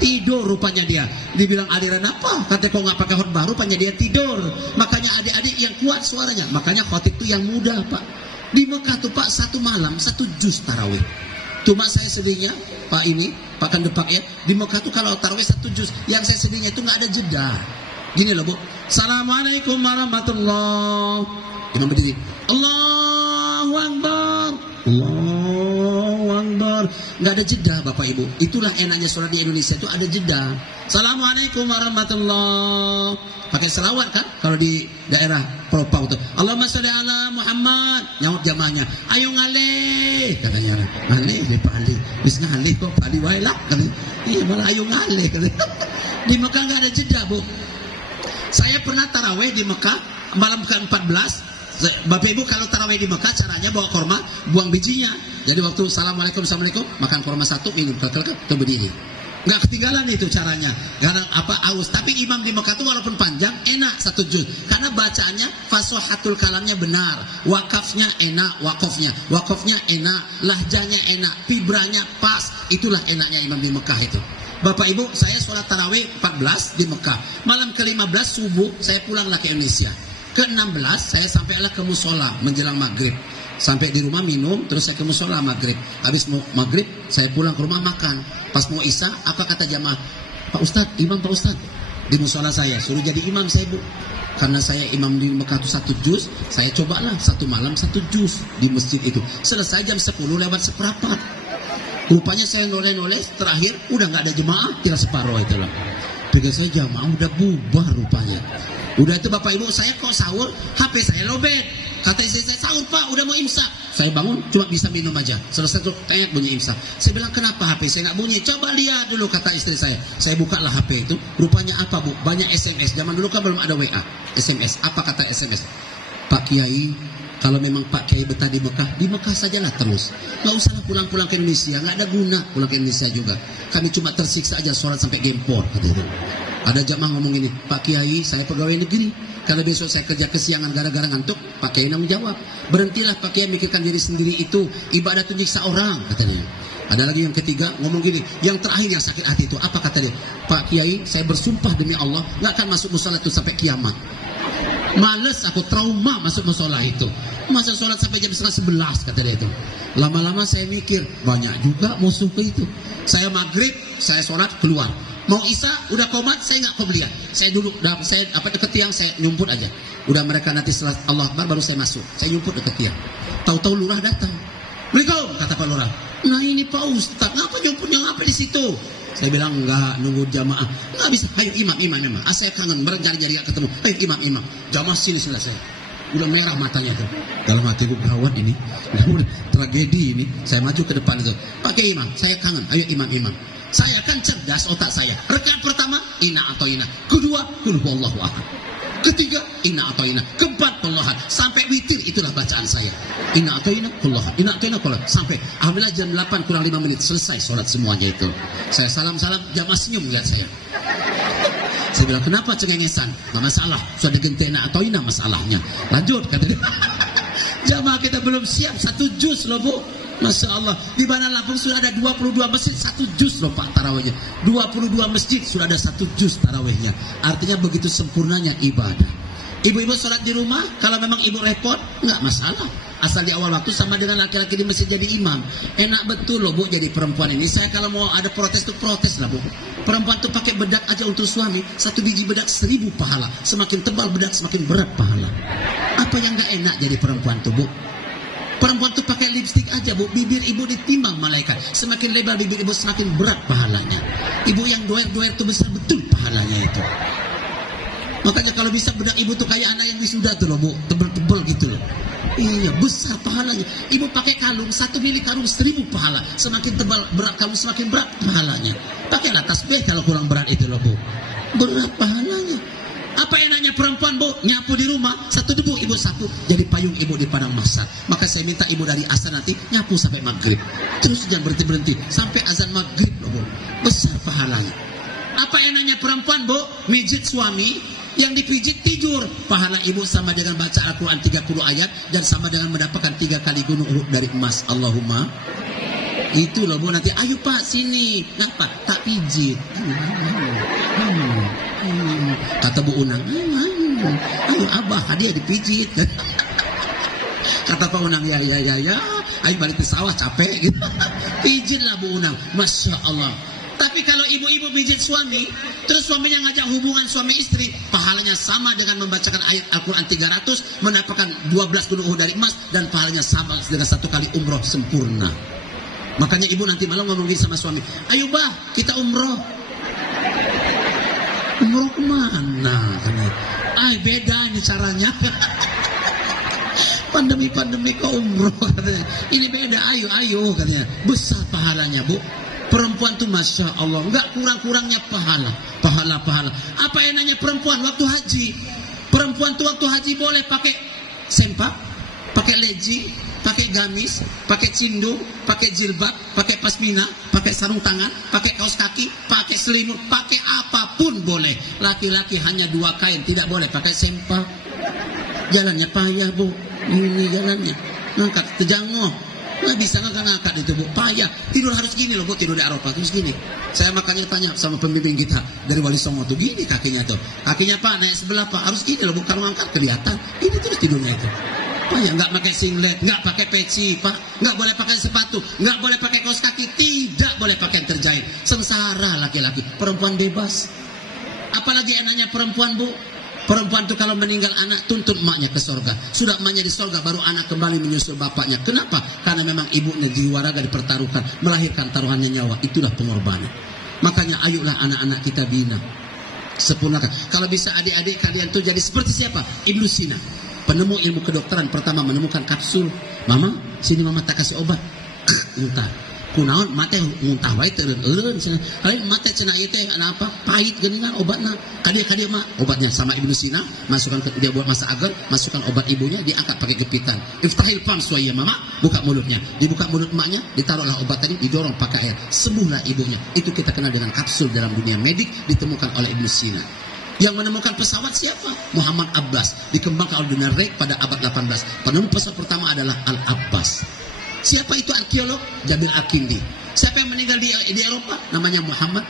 Tidur rupanya dia. Dibilang aliran apa? Kata kok nggak pakai khutbah, rupanya dia tidur. Makanya adik-adik yang kuat suaranya. Makanya khotib itu yang muda Pak. Di Mekah tuh Pak, 1 malam 1 juz tarawih. Cuma saya sedihnya Pak ini, Pak Kandepak ya, di Mekah tuh kalau tarawih 1 juz, yang saya sedihnya itu nggak ada jeda. Gini loh Bu, assalamualaikum warahmatullahi. Imam berdiri, Allahu Akbar, Allahu Akbar. Nggak ada jeda Bapak Ibu. Itulah enaknya sholat di Indonesia itu ada jeda. Assalamualaikum warahmatullahi. Pakai selawat kan kalau di daerah Propau tuh. Allahumma sholli ala Muhammad. Nyaut jamaahnya, ayo ngalih katanya. Ngalih deh Pak Ali. Bis ngalih kok Pak Ali wae lah katanya. Iya malah ayo ngalih katanya. Di Mekah nggak ada jeda Bu. Saya pernah taraweh di Mekah malam ke-14. Bapak Ibu kalau tarawih di Mekah caranya bawa korma, buang bijinya. Jadi waktu assalamualaikum makan korma 1, minum ke berdiri. Nggak ketinggalan itu caranya. Karena apa? Aus. Tapi imam di Mekah itu walaupun panjang enak 1 juz. Karena bacaannya fasohatul kalamnya benar, wakafnya enak, wakafnya enak, lahjanya enak, vibranya pas. Itulah enaknya imam di Mekah itu. Bapak Ibu, saya sholat tarawih 14 di Mekah. Malam ke-15 subuh saya pulanglah ke Indonesia. Ke-16 saya sampailah ke musola menjelang maghrib. Sampai di rumah minum, terus saya ke musola maghrib. Habis maghrib saya pulang ke rumah makan. Pas mau isya, apa kata jamaah? Pak Ustadz, imam Pak Ustadz. Di musola saya, suruh jadi imam saya Bu. Karena saya imam di Mekah itu 1 juz, saya cobalah 1 malam 1 juz di masjid itu. Selesai jam 10 lewat seperempat. Rupanya saya noleh-noleh, terakhir udah nggak ada jemaah, tinggal separuh itu lah. Pikir saya jamaah udah bubar rupanya. Udah itu Bapak Ibu, saya kok sahur, HP saya lobet. Kata istri saya, sahur Pak, udah mau imsak. Saya bangun, cuma bisa minum aja. Selesai tuh, tengok bunyi imsak. Saya bilang, kenapa HP saya nggak bunyi? Coba lihat dulu, kata istri saya. Saya buka lah HP itu. Rupanya apa Bu? Banyak SMS. Zaman dulu kan belum ada WA. SMS. Apa kata SMS? Pak Kiai, kalau memang Pak Kiai betah di Mekah sajalah terus. Nggak usahlah pulang-pulang ke Indonesia. Nggak ada guna pulang ke Indonesia juga. Kami cuma tersiksa aja sholat sampai gempor. Ada jamaah ngomong ini, Pak Kiai, saya pegawai negeri. Kalau besok saya kerja kesiangan gara-gara ngantuk, Pak Kiai nanggung jawab. Berhentilah Pak Kiai mikirkan diri sendiri itu. Ibadah itu nyiksa orang, katanya. Ada lagi yang ketiga ngomong gini, yang terakhir yang sakit hati itu apa kata dia? Pak Kiai, saya bersumpah demi Allah nggak akan masuk musola itu sampai kiamat. Males aku, trauma masuk musola itu. Masa sholat sampai jam 10:30 kata dia itu. Lama-lama saya mikir, banyak juga musuh ke itu. Saya maghrib, saya sholat keluar. Mau isya, udah komat, saya nggak qobliyah. Saya duduk, saya deket tiang, saya nyumput aja. Udah mereka nanti setelah Allah Akbar baru saya masuk. Saya nyumput deket tiang. Tahu-tahu lurah datang. Assalamualaikum, kata Pak Lurah. Nah ini Pak Ustaz, ngapa nyumputnya ngapa di situ? Saya bilang enggak, nunggu jamaah. Enggak bisa, ayo imam. Saya kangen, berjari-jari gak ketemu. Ayo imam. Jamaah sini selesai. Udah merah matanya tuh. Dalam hati gue gawat ini. Udah tragedi ini. Saya maju ke depan itu. Pakai imam, saya kangen. Ayo imam. Saya akan cerdas otak saya. Rakaat pertama, inna atau ina. Kedua, qul huwallahu ahad. Ketiga, inna atau ina. Keempat, qul huwallahu ahad. Sampai witir itulah bacaan saya. Inna atau ina, qul huwallahu ahad. Inna atau ina, qul huwallahu ahad. Sampai alhamdulillah jam 8 kurang 5 menit selesai sholat semuanya itu. Saya salam-salam, jamaah senyum lihat saya. Saya bilang, kenapa cengengesan? Nggak masalah, sudah gentena atau ina masalahnya. Lanjut, kata dia. Jamaah kita belum siap 1 juz loh Bu. Masya Allah, di Bandar Lampung sudah ada 22 masjid 1 juz loh Pak tarawihnya. 22 masjid sudah ada 1 juz tarawihnya. Artinya begitu sempurnanya ibadah. Ibu-ibu sholat di rumah, kalau memang ibu repot, nggak masalah. Asal di awal waktu sama dengan laki-laki di masjid jadi imam. Enak betul loh Bu jadi perempuan ini. Saya kalau mau ada protes tuh protes lah Bu. Perempuan tuh pakai bedak aja untuk suami. 1 biji bedak 1000 pahala. Semakin tebal bedak semakin berat pahala. Apa yang nggak enak jadi perempuan tuh Bu? Perempuan tuh pakai lipstik aja Bu, bibir ibu ditimbang malaikat. Semakin lebar bibir ibu semakin berat pahalanya. Ibu yang doer-doer tuh besar betul pahalanya itu. Makanya kalau bisa bedak ibu tuh kayak anak yang wisuda tuh loh Bu, tebel-tebel gitu loh. Iya, besar pahalanya. Ibu pakai kalung, 1 mili kalung 1000 pahala. Semakin tebal berat kalung semakin berat pahalanya. Pakailah tasbih kalau kurang berat itu loh Bu. Berat pahalanya. Apa enaknya perempuan Bu? Nyapu di rumah, 1 debu ibu sapu, jadi payung ibu di padang masak. Maka saya minta ibu dari asar nanti nyapu sampai maghrib. Terus jangan berhenti-berhenti sampai azan maghrib loh Bu. Besar pahalanya. Apa enaknya perempuan Bu? Mijit suami, yang dipijit tidur. Pahala ibu sama dengan baca Al-Quran 30 ayat dan sama dengan mendapatkan 3 kali gunung Uhud dari emas. Allahumma. Itu loh Bu nanti. Ayo Pak sini. Kenapa? Tak pijit. Kata Bu Unang, ayo Abah hadiah dipijit. Kata Pak Unang, ya, ayo balik ke sawah capek gitu. Pijitlah Bu Unang, Masya Allah. Tapi kalau ibu-ibu pijit suami, terus suaminya ngajak hubungan suami istri, pahalanya sama dengan membacakan ayat Al-Quran 300, mendapatkan 12 gunung Uhud dari emas, dan pahalanya sama dengan 1 kali umroh sempurna. Makanya ibu nanti malam ngomong sama suami, ayo Bah kita umroh. Umroh kemana? Ay beda ini caranya. Pandemi kok umroh katanya. Ini beda, ayo katanya. Besar pahalanya Bu. Perempuan tuh Masya Allah, nggak kurang-kurangnya pahala. Apa enaknya perempuan waktu haji? Perempuan tuh waktu haji boleh pakai sempak, pakai leji, pakai gamis, pakai cindung, pakai jilbab, pakai pasmina, pakai sarung tangan, pakai kaos kaki, pakai selimut, pakai apapun boleh. Laki-laki hanya 2 kain, tidak boleh pakai sempak. Jalannya payah Bu, ini jalannya ngangkat terjangok, nggak bisa ngangkat itu Bu, payah. Tidur harus gini loh Bu, tidur di Arafah terus gini. Saya makanya tanya sama pembimbing kita dari Wali Songo tuh, gini kakinya tuh, kakinya Pak naik sebelah Pak, harus gini loh Bu, kalau ngangkat kelihatan. Ini terus tidurnya itu. Ya, nggak pakai singlet, nggak pakai peci Pak, nggak boleh pakai sepatu, nggak boleh pakai kaos kaki, tidak boleh pakai terjahit. Sengsara laki-laki, perempuan bebas. Apalagi enaknya perempuan Bu. Perempuan tuh kalau meninggal anak tuntut emaknya ke sorga. Sudah emaknya di sorga baru anak kembali menyusul bapaknya. Kenapa? Karena memang ibunya jiwa raga dipertaruhkan, melahirkan taruhannya nyawa. Itulah pengorbanan. Makanya ayolah anak-anak kita bina, sempurnakan. Kalau bisa adik-adik kalian tuh jadi seperti siapa? Ibnu Sina, penemu ilmu kedokteran pertama, menemukan kapsul. Mama, sini mama tak kasih obat. Muntah. Kunaon mate muntah wae teu eureun cenah. Lain mate cenah ieu teh apa? Pahit geuningan obatna. Kadia mah obatnya sama Ibnu Sina, masukkan ke dia buat masa agar, masukkan obat ibunya, diangkat pakai gepitan. Iftahil fam suaya mama, buka mulutnya. Dibuka mulut emaknya, ditaruhlah obat tadi, didorong pakai air. Sembuhlah ibunya. Itu kita kenal dengan kapsul dalam dunia medik, ditemukan oleh Ibnu Sina. Yang menemukan pesawat siapa? Muhammad Abbas. Dikembangkan oleh dunia rek pada abad 18. Penemu pesawat pertama adalah Al-Abbas. Siapa itu arkeolog? Jabil Al-Kindi. Siapa yang meninggal di Eropa? Namanya Muhammad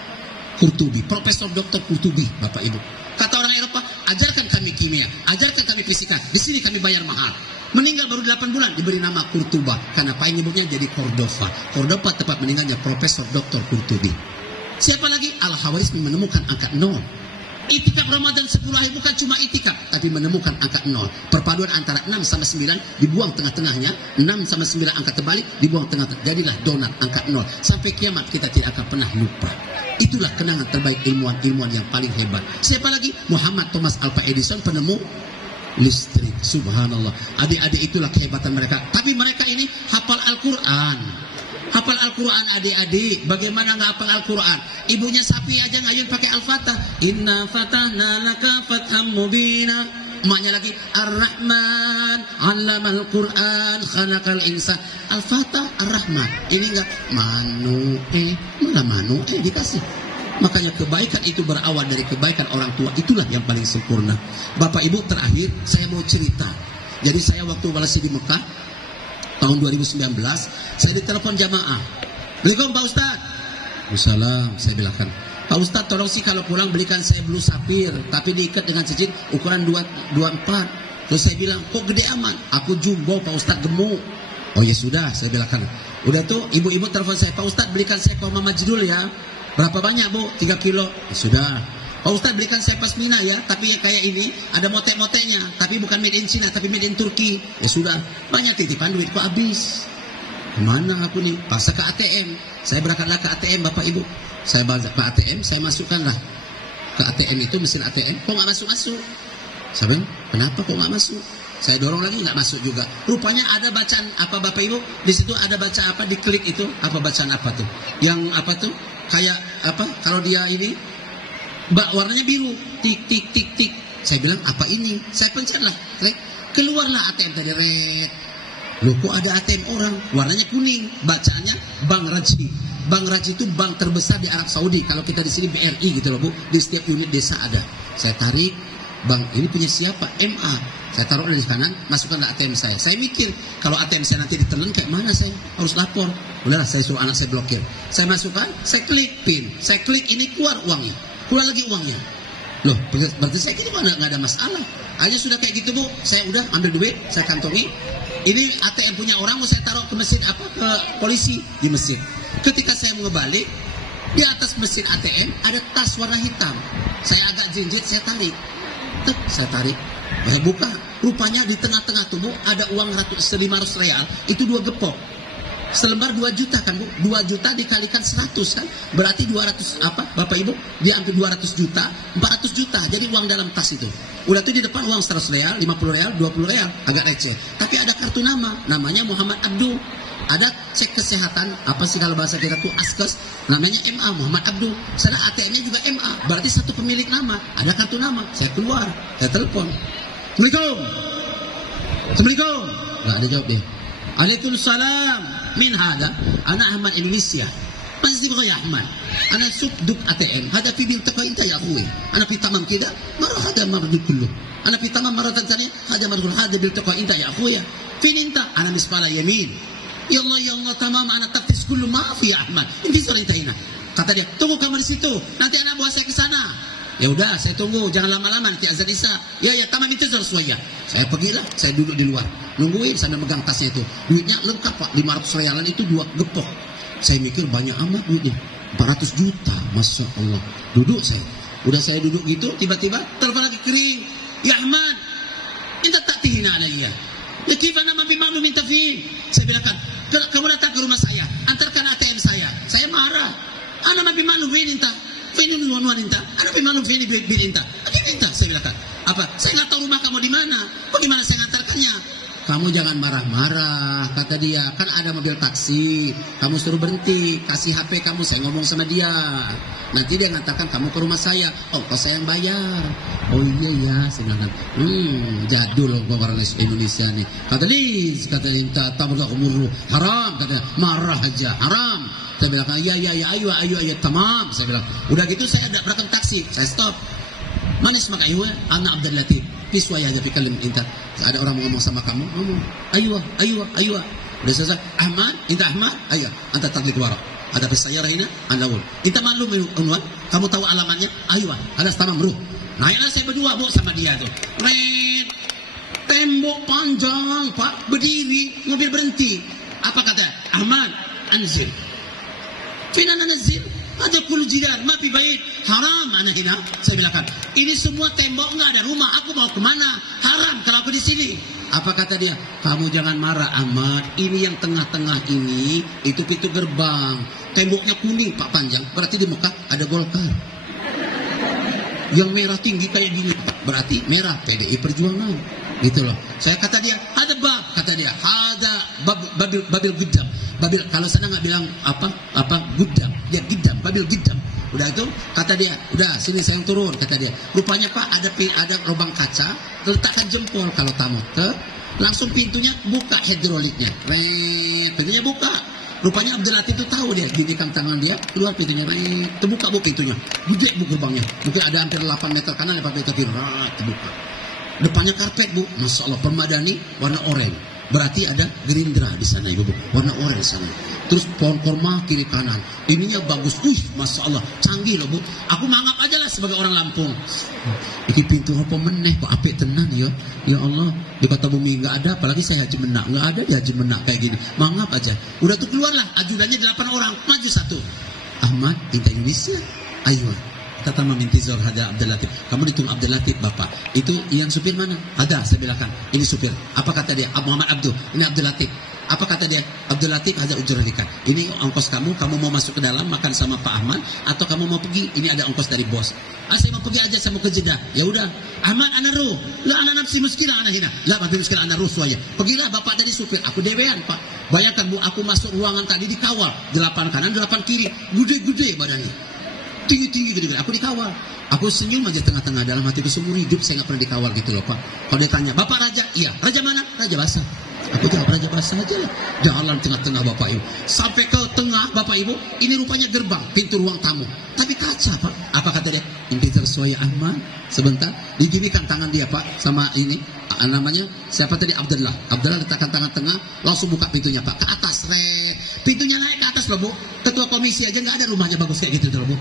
Qurtubi, Profesor Dr. Qurtubi, Bapak Ibu. Kata orang Eropa, ajarkan kami kimia, ajarkan kami fisika, di sini kami bayar mahal. Meninggal baru 8 bulan, diberi nama Qurtuba, karena apa yang nyebutnya jadi Cordova. Cordova tempat meninggalnya Profesor Dr. Qurtubi. Siapa lagi? Al-Khawarizmi menemukan angka 0. Itikaf Ramadan 10 hari bukan cuma itikaf, tapi menemukan angka 0. Perpaduan antara 6 sama 9 dibuang tengah-tengahnya, 6 sama 9 angka terbalik dibuang tengah-tengah. Jadilah donat angka 0. Sampai kiamat kita tidak akan pernah lupa. Itulah kenangan terbaik ilmuwan-ilmuwan yang paling hebat. Siapa lagi? Muhammad Thomas Alva Edison, penemu listrik. Subhanallah. Adik-adik itulah kehebatan mereka. Tapi mereka ini hafal Al-Quran. Hafal Al-Quran adik-adik. Bagaimana nggak hafal Al-Quran? Ibunya sapi aja ngayun pakai Al-Fatah. Inna fatahna laka fatham mubina. Emaknya lagi Ar-Rahman 'allamal Quran khalaqal insan. Al-Fatah Ar-Rahman. Ini enggak manu mana manu dikasih. Makanya kebaikan itu berawal dari kebaikan orang tua. Itulah yang paling sempurna. Bapak Ibu, terakhir saya mau cerita. Jadi saya waktu walasi di Mekah tahun 2019, saya ditelepon jamaah. Assalamualaikum Pak Ustaz. Waalaikumsalam. Saya bilangkan, Pak Ustaz tolong sih kalau pulang belikan saya blue sapphire, tapi diikat dengan cincin ukuran 24. Terus saya bilang, kok gede aman? Aku jumbo Pak Ustaz, gemuk. Oh ya sudah, saya bilangkan. Udah tuh ibu-ibu telepon saya, Pak Ustaz belikan saya kurma Majdul ya. Berapa banyak Bu? 3 kilo. Ya sudah. Pak Ustaz belikan saya pasmina ya, tapi kayak ini ada motek-moteknya, tapi bukan made in China, tapi made in Turki. Ya sudah, banyak titipan duit kok habis. Kemana aku nih? Pasang ke ATM. Saya berangkatlah ke ATM Bapak Ibu. Saya balik ke ATM, saya masukkanlah ke ATM itu, mesin ATM. Kok nggak masuk-masuk? Saya bilang, kenapa kok nggak masuk? Saya dorong lagi nggak masuk juga. Rupanya ada bacaan apa Bapak Ibu? Di situ ada baca apa, diklik itu apa, bacaan apa tuh? Yang apa tuh? Kayak apa? Kalau dia ini warnanya biru, tik tik tik tik. Saya bilang apa ini? Saya pencetlah, klik. Keluarlah ATM tadi, red. Loh kok ada ATM orang? Warnanya kuning, bacaannya Bank Raji. Bank Raji itu bank terbesar di Arab Saudi. Kalau kita di sini BRI gitu loh Bu. Di setiap unit desa ada. Saya tarik, bank ini punya siapa? MA. Saya taruh di kanan, masukkanlah ATM saya. Saya mikir, kalau ATM saya nanti ditelan kayak mana saya? Harus lapor. Udahlah, saya suruh anak saya blokir. Saya masukkan, saya klik PIN. Saya klik ini, keluar uangnya. Keluar lagi uangnya. Loh, berarti saya kira nggak ada masalah. Aja sudah kayak gitu Bu. Saya udah ambil duit, saya kantongi. Ini ATM punya orang, mau saya taruh ke mesin apa, ke polisi di mesin. Ketika saya mau ngebalik, di atas mesin ATM ada tas warna hitam. Saya agak jinjit, saya tarik. Saya tarik, saya buka. Rupanya di tengah-tengah tubuh ada uang 500 real, itu 2 gepok. Selembar 2 juta kan Bu? 2 juta dikalikan 100 kan? Berarti 200 apa? Bapak Ibu, dia ambil 200 juta, 400 juta. Jadi uang dalam tas itu. Udah tuh di depan uang 100 real, 50 real, 20 real. Agak receh. Tapi ada kartu nama. Namanya Muhammad Abdul. Ada cek kesehatan. Apa sih kalau bahasa kita tuh Askes. Namanya MA, Muhammad Abdul. Sana ATM-nya juga MA. Berarti satu pemilik nama. Ada kartu nama. Saya keluar. Saya telepon. Assalamualaikum. Assalamualaikum. Nggak ada jawab dia. Waalaikumsalam. Min hada, ana Ahmad Indonesia. Masih ya Ahmad. Ana sukduk ATM. Hada fi bil taqwa inta ya akhui. Ana fi tamam kida, marah hada marad kullu. Ana fi tamam maratan thaniya, hada marad hada bil taqwa inta ya akhui. Fin inta ana misfala yamin. Ya Allah tamam, ana taftis kullu ma fi ya Ahmad. Inti sudah intahina. Kata dia, tunggu kamu di situ. Nanti anak bawa saya ke sana. Ya udah, saya tunggu, jangan lama-lama nanti azan Isya. Ya tamam itu sesuai. Saya pergilah, saya duduk di luar, nungguin sambil megang tasnya itu. Duitnya lengkap Pak, 500 realan itu 2 gepok. Saya mikir banyak amat duitnya, 400 juta, Masya Allah. Duduk saya, udah saya duduk gitu, tiba-tiba telepon lagi kering. Ya Ahmad, inta tak tihina alaiya. Ya kifah nama bimaknu minta fi. Saya bilangkan, kamu datang ke rumah saya, antarkan ATM saya. Saya marah. Ana ma bimaknu fi inta. Ini nuan inta, anak bimalum ini duit bil inta, inta saya bilang apa? Saya nggak tahu rumah kamu di mana, bagaimana saya ngantarkannya? Kamu jangan marah-marah, kata dia. Kan ada mobil taksi, kamu suruh berhenti, kasih HP kamu, saya ngomong sama dia. Nanti dia ngantarkan kamu ke rumah saya. Oh, kok saya yang bayar? Oh iya ya, saya bilang. Jadul orang Indonesia nih. Kata Liz, kata inta tabur umur haram, kata marah aja haram. Saya bilang, iya, ayo, tamam. Saya bilang, udah gitu saya ada berangkat taksi. Saya stop. Manis mak ayuh, anak Abdul Latif. Piswaya aja pikalim inta. Ada orang mau ngomong sama kamu, ngomong. Ayuh. Udah selesai. Ahmad, inta Ahmad, ayo. Anta taklit wara. Ada pesayara ini, Andaul. Kita maklum unwan, kamu tahu alamatnya? Ayo, ada sama meruh. Naiklah saya berdua, Bu, sama dia tuh. Red, tembok panjang, Pak, berdiri, mobil berhenti. Apa kata? Ahmad, anzil. Fina nanzil? Ada kul jidar, mafi bait, haram anak hina. Saya bilang, ini semua tembok enggak ada rumah, aku mau kemana? Haram kalau aku di sini. Apa kata dia? Kamu jangan marah, Ahmad. Ini yang tengah-tengah ini, itu pintu gerbang. Temboknya kuning, Pak, panjang. Berarti di Mekah ada Golkar. Yang merah tinggi kayak gini, berarti merah PDI Perjuangan. Gitu loh. Saya kata dia, ada bab, kata dia, ada babil gudam. Babil, kalau sana nggak bilang apa gudam, dia gudam, babil gudam. Udah itu, kata dia, udah sini saya yang turun, kata dia. Rupanya Pak ada lubang kaca, letakkan jempol kalau tamu langsung pintunya buka hidroliknya, pintunya buka. Rupanya Abdul Latif itu tahu dia, ginikan tangan dia, keluar pintunya, terbuka pintunya, gede bu gerbangnya, mungkin ada hampir 8 meter kanan, 8 meter kiri, terbuka. Depannya karpet bu, masya Allah, permadani warna oranye. Berarti ada Gerindra di sana ibu, warna oranye sana. Terus pohon korma kiri kanan. Ininya bagus, masya Allah, canggih loh bu. Aku mangap aja lah sebagai orang Lampung. Ini pintu apa meneh kok apik tenan ya. Ya Allah, di kota bumi nggak ada, apalagi saya Haji Menak nggak ada di Haji Menak kayak gini. Mangap aja. Udah tuh keluarlah, ajudannya 8 orang, maju satu. Ahmad, Indah Indonesia, ayo. Kata Mamintizor Hada Abdul Latif, kamu ditung Abdul Latif bapak. Itu yang supir mana? Ada, saya bilangkan. Ini supir. Apa kata dia? Muhammad Abdul. Ini Abdul Latif. Apa kata dia? Abdul Latif ada ujuradikan. Ini ongkos kamu mau masuk ke dalam makan sama Pak Ahmad atau kamu mau pergi? Ini ada ongkos dari bos. Saya mau pergi aja, saya mau ke Jeddah. Ya udah. Ahmad ana ruh. La ana nafsi muskilah ana hina. La mafi muskilah ana ruh suaya. Pergilah bapak tadi supir. Aku dewean Pak. Bayangkan Bu, aku masuk ruangan tadi dikawal 8 kanan, 8 kiri. Gede-gede badannya. Tinggi-tinggi gitu. Aku dikawal. Aku senyum aja tengah-tengah, dalam hatiku seumur hidup saya nggak pernah dikawal gitu loh Pak. Kalau dia tanya, Bapak Raja? Iya. Raja mana? Raja Basah. Aku jawab Raja Basah aja lah. Jalan tengah-tengah Bapak Ibu. Sampai ke tengah Bapak Ibu, ini rupanya gerbang, pintu ruang tamu. Tapi kaca Pak. Apa kata dia? Intizer Suaya Ahmad. Sebentar, diginikan tangan dia Pak sama ini. Namanya siapa tadi? Abdullah. Abdullah letakkan tangan tengah, langsung buka pintunya Pak. Ke atas, pintunya naik ke atas loh Bu. Ketua komisi aja nggak ada rumahnya bagus kayak gitu loh Bu.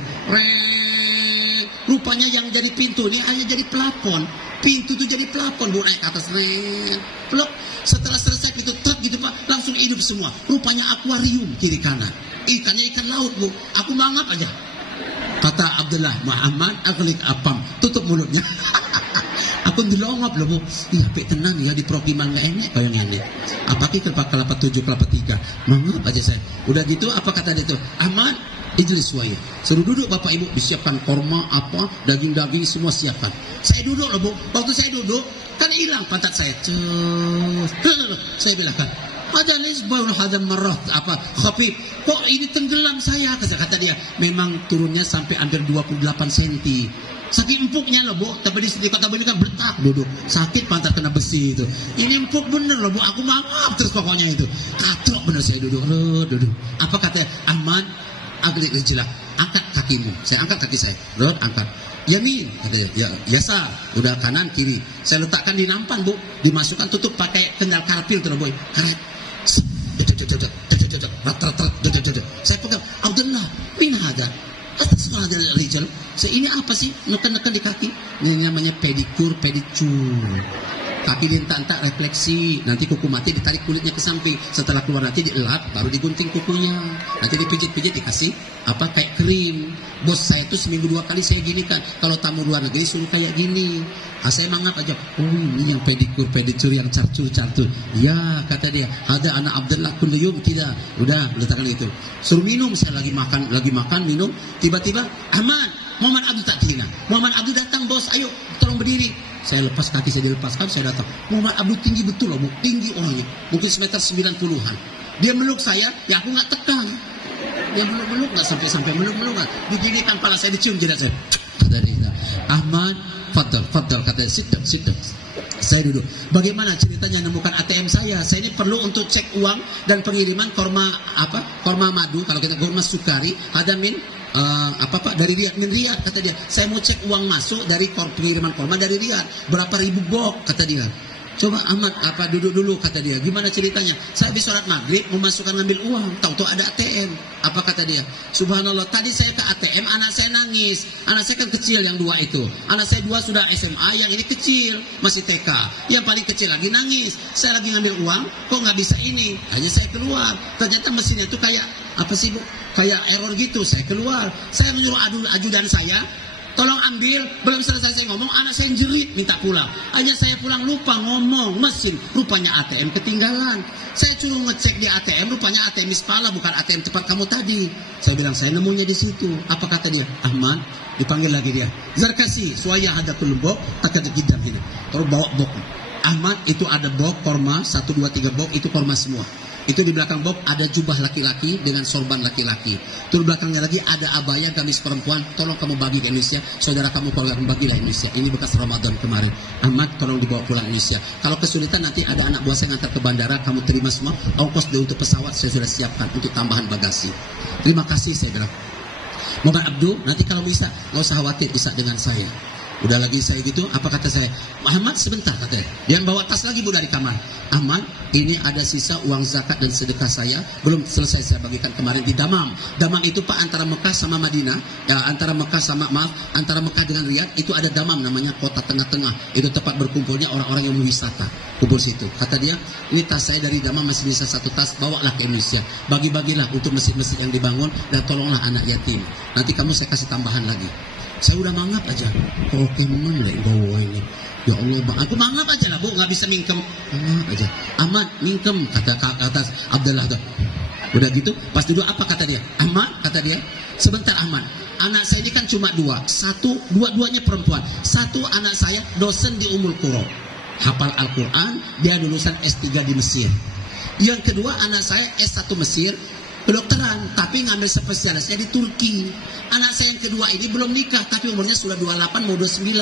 Rupanya yang jadi pintu ini hanya jadi pelapon. Pintu itu jadi pelapon Bu, naik ke atas. Plok. Setelah selesai pintu truk gitu Pak, langsung hidup semua. Rupanya akuarium kiri kanan. Ikannya ikan laut Bu. Aku mangap aja. Kata Abdullah, Muhammad aglik apam. Tutup mulutnya. Aku dilongop loh Bu. Iya apik tenan ya di Prokiman nggak enak kayak ini. Apalagi kelapa 7, kelapa 3. Mangap aja saya. Udah gitu apa kata dia tuh? Ahmad, ijlis waya. Suruh duduk Bapak Ibu, disiapkan korma apa, daging-daging semua siapkan. Saya duduk loh Bu. Waktu saya duduk kan hilang pantat saya. Saya bilang kan, ada nisbah hadam marah apa khafi. Kok ini tenggelam saya? Kata dia, memang turunnya sampai hampir 28 cm. Saking empuknya loh Bu, tapi di kota Bumi kan bertak duduk. Sakit pantat kena besi itu. Ini empuk bener loh Bu, aku mangap terus pokoknya itu. Katrok bener saya duduk. Apa kata Ahmad? Agak jelas, angkat kakimu. Saya angkat kaki saya. Angkat. Yamin, kata dia. Ya sar. Udah kanan kiri. Saya letakkan di nampan Bu, dimasukkan tutup pakai kendal karpil tuh boy. Karet. Saya pegang. Abdullah, min hada. Atas ada rijal. Ini apa sih? Neken-neken di kaki. Ini namanya pedicure. Kaki dientak-entak refleksi. Nanti kuku mati ditarik kulitnya ke samping. Setelah keluar nanti dielap, baru digunting kukunya. Nanti dipijit-pijit dikasih apa kayak krim. Bos saya tuh seminggu 2 kali saya gini kan. Kalau tamu luar negeri suruh kayak gini. Saya mangap aja. Oh ini yang pedicure yang carcur. Ya kata dia. Ada anak Abdullah kulliyum tidak. Udah letakkan gitu. Suruh minum. Saya lagi makan minum. Tiba-tiba Ahmad, Muhammad Abdul tak dihina. Muhammad Abdul datang bos. Ayo tolong berdiri. Saya lepas kaki, saya dilepaskan, saya datang. Muhammad Abdul tinggi betul loh, Bu. Tinggi orangnya. Mungkin semeter 90-an. Dia meluk saya, ya aku nggak tekan. Dia meluk nggak sampai meluk nggak. Diginikan kepala saya, dicium jidat saya. Kata dia, Ahmad, faddal, kata dia, sit down. Saya duduk. Bagaimana ceritanya nemukan ATM saya? Saya ini perlu untuk cek uang dan pengiriman korma madu. Kalau kita korma sukari, ada dari Riyadh kata dia. Saya mau cek uang masuk dari pengiriman korma dari Riyadh. Berapa ribu box kata dia. Coba Ahmad, duduk dulu, kata dia. Gimana ceritanya? Saya habis sholat maghrib memasukkan ngambil uang, tahu-tahu ada ATM. Apa kata dia? Subhanallah, tadi saya ke ATM, anak saya nangis. Anak saya kan kecil yang 2 itu. Anak saya 2 sudah SMA, yang ini kecil, masih TK. Yang paling kecil lagi nangis. Saya lagi ngambil uang, kok nggak bisa ini? Hanya saya keluar. Ternyata mesinnya itu kayak apa sih Bu? Kayak error gitu. Saya keluar. Saya menyuruh ajudan saya, tolong ambil. Belum selesai saya ngomong, anak saya jerit minta pulang. Hanya saya pulang lupa ngomong mesin, rupanya ATM ketinggalan. Saya suruh ngecek di ATM, rupanya ATM Mispala, bukan ATM tempat kamu tadi. Saya bilang saya nemunya di situ. Apa kata dia? Ahmad, dipanggil lagi dia. Zarkasi, suaya ada kulubok, tak ada gidam ini. Terus bawa bok. Ahmad, itu ada bok korma 1 2 3 bok, itu korma semua. Itu di belakang bob ada jubah laki-laki dengan sorban laki-laki. Itu di belakangnya lagi ada abaya gamis perempuan. Tolong kamu bagi ke Indonesia. Saudara kamu kalau bagilah Indonesia. Ini bekas Ramadan kemarin. Ahmad, tolong dibawa pulang Indonesia. Kalau kesulitan nanti ada anak buah saya ngantar ke bandara. Kamu terima semua. Ongkos untuk pesawat saya sudah siapkan untuk tambahan bagasi. Terima kasih saya bilang. Muhammad Abdul, nanti kalau bisa nggak usah khawatir, bisa dengan saya. Udah lagi saya gitu, apa kata saya? Ahmad sebentar katanya. Dia bawa tas lagi Bu dari kamar. Ahmad, ini ada sisa uang zakat dan sedekah saya, belum selesai saya bagikan kemarin di Damam. Damam itu Pak antara Mekah sama Madinah, ya antara Mekah sama antara Mekah dengan Riyadh itu ada Damam namanya kota tengah-tengah. Itu tempat berkumpulnya orang-orang yang wisata. Kumpul situ. Kata dia, ini tas saya dari Damam masih bisa 1 tas, bawalah ke Indonesia. Bagi-bagilah untuk masjid-masjid yang dibangun dan tolonglah anak yatim. Nanti kamu saya kasih tambahan lagi. Saya udah mangap aja. Oke, mana lagi bawa ini? Ya Allah, Bang. Aku mangap aja lah, Bu. Nggak bisa mingkem. Mangap aja. Ahmad, mingkem. Kata Abdullah. Udah gitu, pas duduk apa kata dia? Ahmad, kata dia. Sebentar Ahmad. Anak saya ini kan cuma 2. Dua-duanya perempuan. 1 anak saya dosen di Ummul Qura. Hafal Al-Quran. Dia lulusan S3 di Mesir. Yang kedua anak saya S1 Mesir. Kedokteran, tapi ngambil spesialisnya di Turki. Anak saya yang kedua ini belum nikah, tapi umurnya sudah 28 mau 29.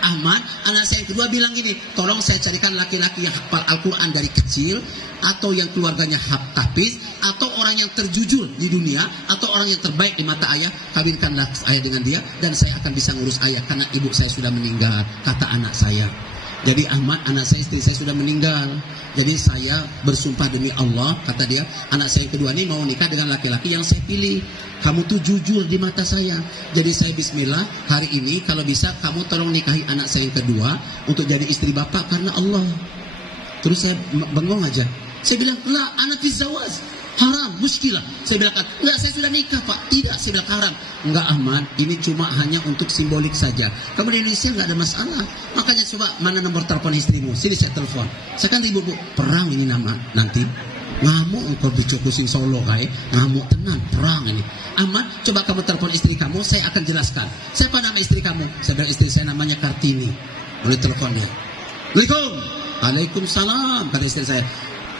Ahmad, anak saya yang kedua bilang gini, tolong saya carikan laki-laki yang hafal Al-Quran dari kecil, atau yang keluarganya hafiz, atau orang yang terjujur di dunia, atau orang yang terbaik di mata ayah. Kawinkanlah ayah dengan dia, dan saya akan bisa ngurus ayah, karena ibu saya sudah meninggal, kata anak saya. Jadi Ahmad, anak saya, istri saya sudah meninggal. Jadi saya bersumpah demi Allah, kata dia, anak saya yang kedua ini mau nikah dengan laki-laki yang saya pilih. Kamu tuh jujur di mata saya. Jadi saya bismillah, hari ini kalau bisa kamu tolong nikahi anak saya yang kedua untuk jadi istri bapak karena Allah. Terus saya bengong aja. Saya bilang, lah anak fizawaz, haram, muskilah. Saya bilang, enggak, saya sudah nikah Pak. Tidak, saya bilang haram. Enggak Ahmad, ini cuma hanya untuk simbolik saja. Kamu di Indonesia enggak ada masalah. Makanya coba, mana nomor telepon istrimu? Sini saya telepon. Saya kan ribut Bu, perang ini nama nanti. Ngamuk engkau dicokusin Solo kayak. Ngamuk tenan, perang ini. Ahmad, coba kamu telepon istri kamu, saya akan jelaskan. Siapa nama istri kamu? Saya bilang istri saya namanya Kartini. Boleh teleponnya. Assalamualaikum. Waalaikumsalam, kata istri saya.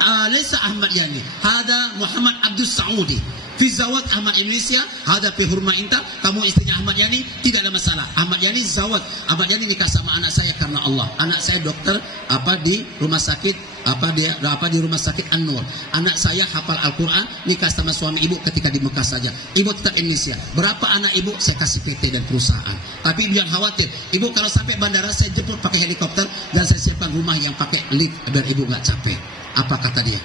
Alaysa Ahmad Yani, hada Muhammad Abdul Saudi. Fi zawad Ahmad Indonesia, hada fi hurma inta. Kamu istrinya Ahmad Yani, tidak ada masalah. Ahmad Yani zawad. Ahmad Yani nikah sama anak saya karena Allah. Anak saya dokter di rumah sakit di rumah sakit An-Nur. Anak saya hafal Al-Quran, nikah sama suami ibu ketika di Mekah saja. Ibu tetap Indonesia. Berapa anak ibu saya kasih PT dan perusahaan. Tapi jangan khawatir. Ibu kalau sampai bandara saya jemput pakai helikopter dan saya siapkan rumah yang pakai lift biar ibu nggak capek. Apa kata dia?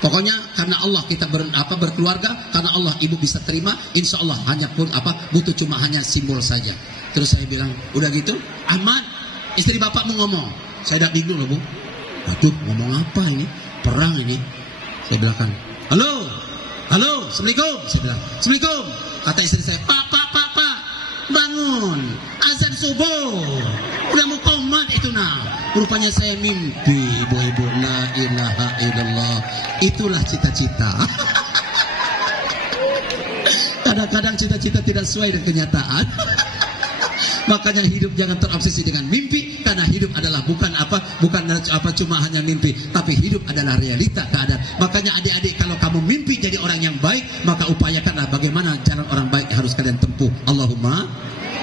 Pokoknya karena Allah kita berkeluarga, karena Allah ibu bisa terima, insya Allah hanya pun butuh cuma hanya simbol saja. Terus saya bilang, udah gitu, Ahmad, istri bapak mau ngomong. Saya dah bingung loh Bu. Aduh, ngomong apa ini? Perang ini. Saya bilang kan, halo, assalamualaikum. Saya bilang, assalamualaikum. Kata istri saya, Pak, bangun, azan subuh. Udah mau komat itu nah. Rupanya saya mimpi, ibu-ibu, la ilaha illallah. Itulah cita-cita. Kadang-kadang cita-cita tidak sesuai dengan kenyataan. Makanya hidup jangan terobsesi dengan mimpi, karena hidup adalah bukan cuma hanya mimpi, tapi hidup adalah realita keadaan. Makanya adik-adik, kalau kamu mimpi jadi orang yang baik, maka upayakanlah bagaimana jalan orang baik harus kalian tempuh. Allahumma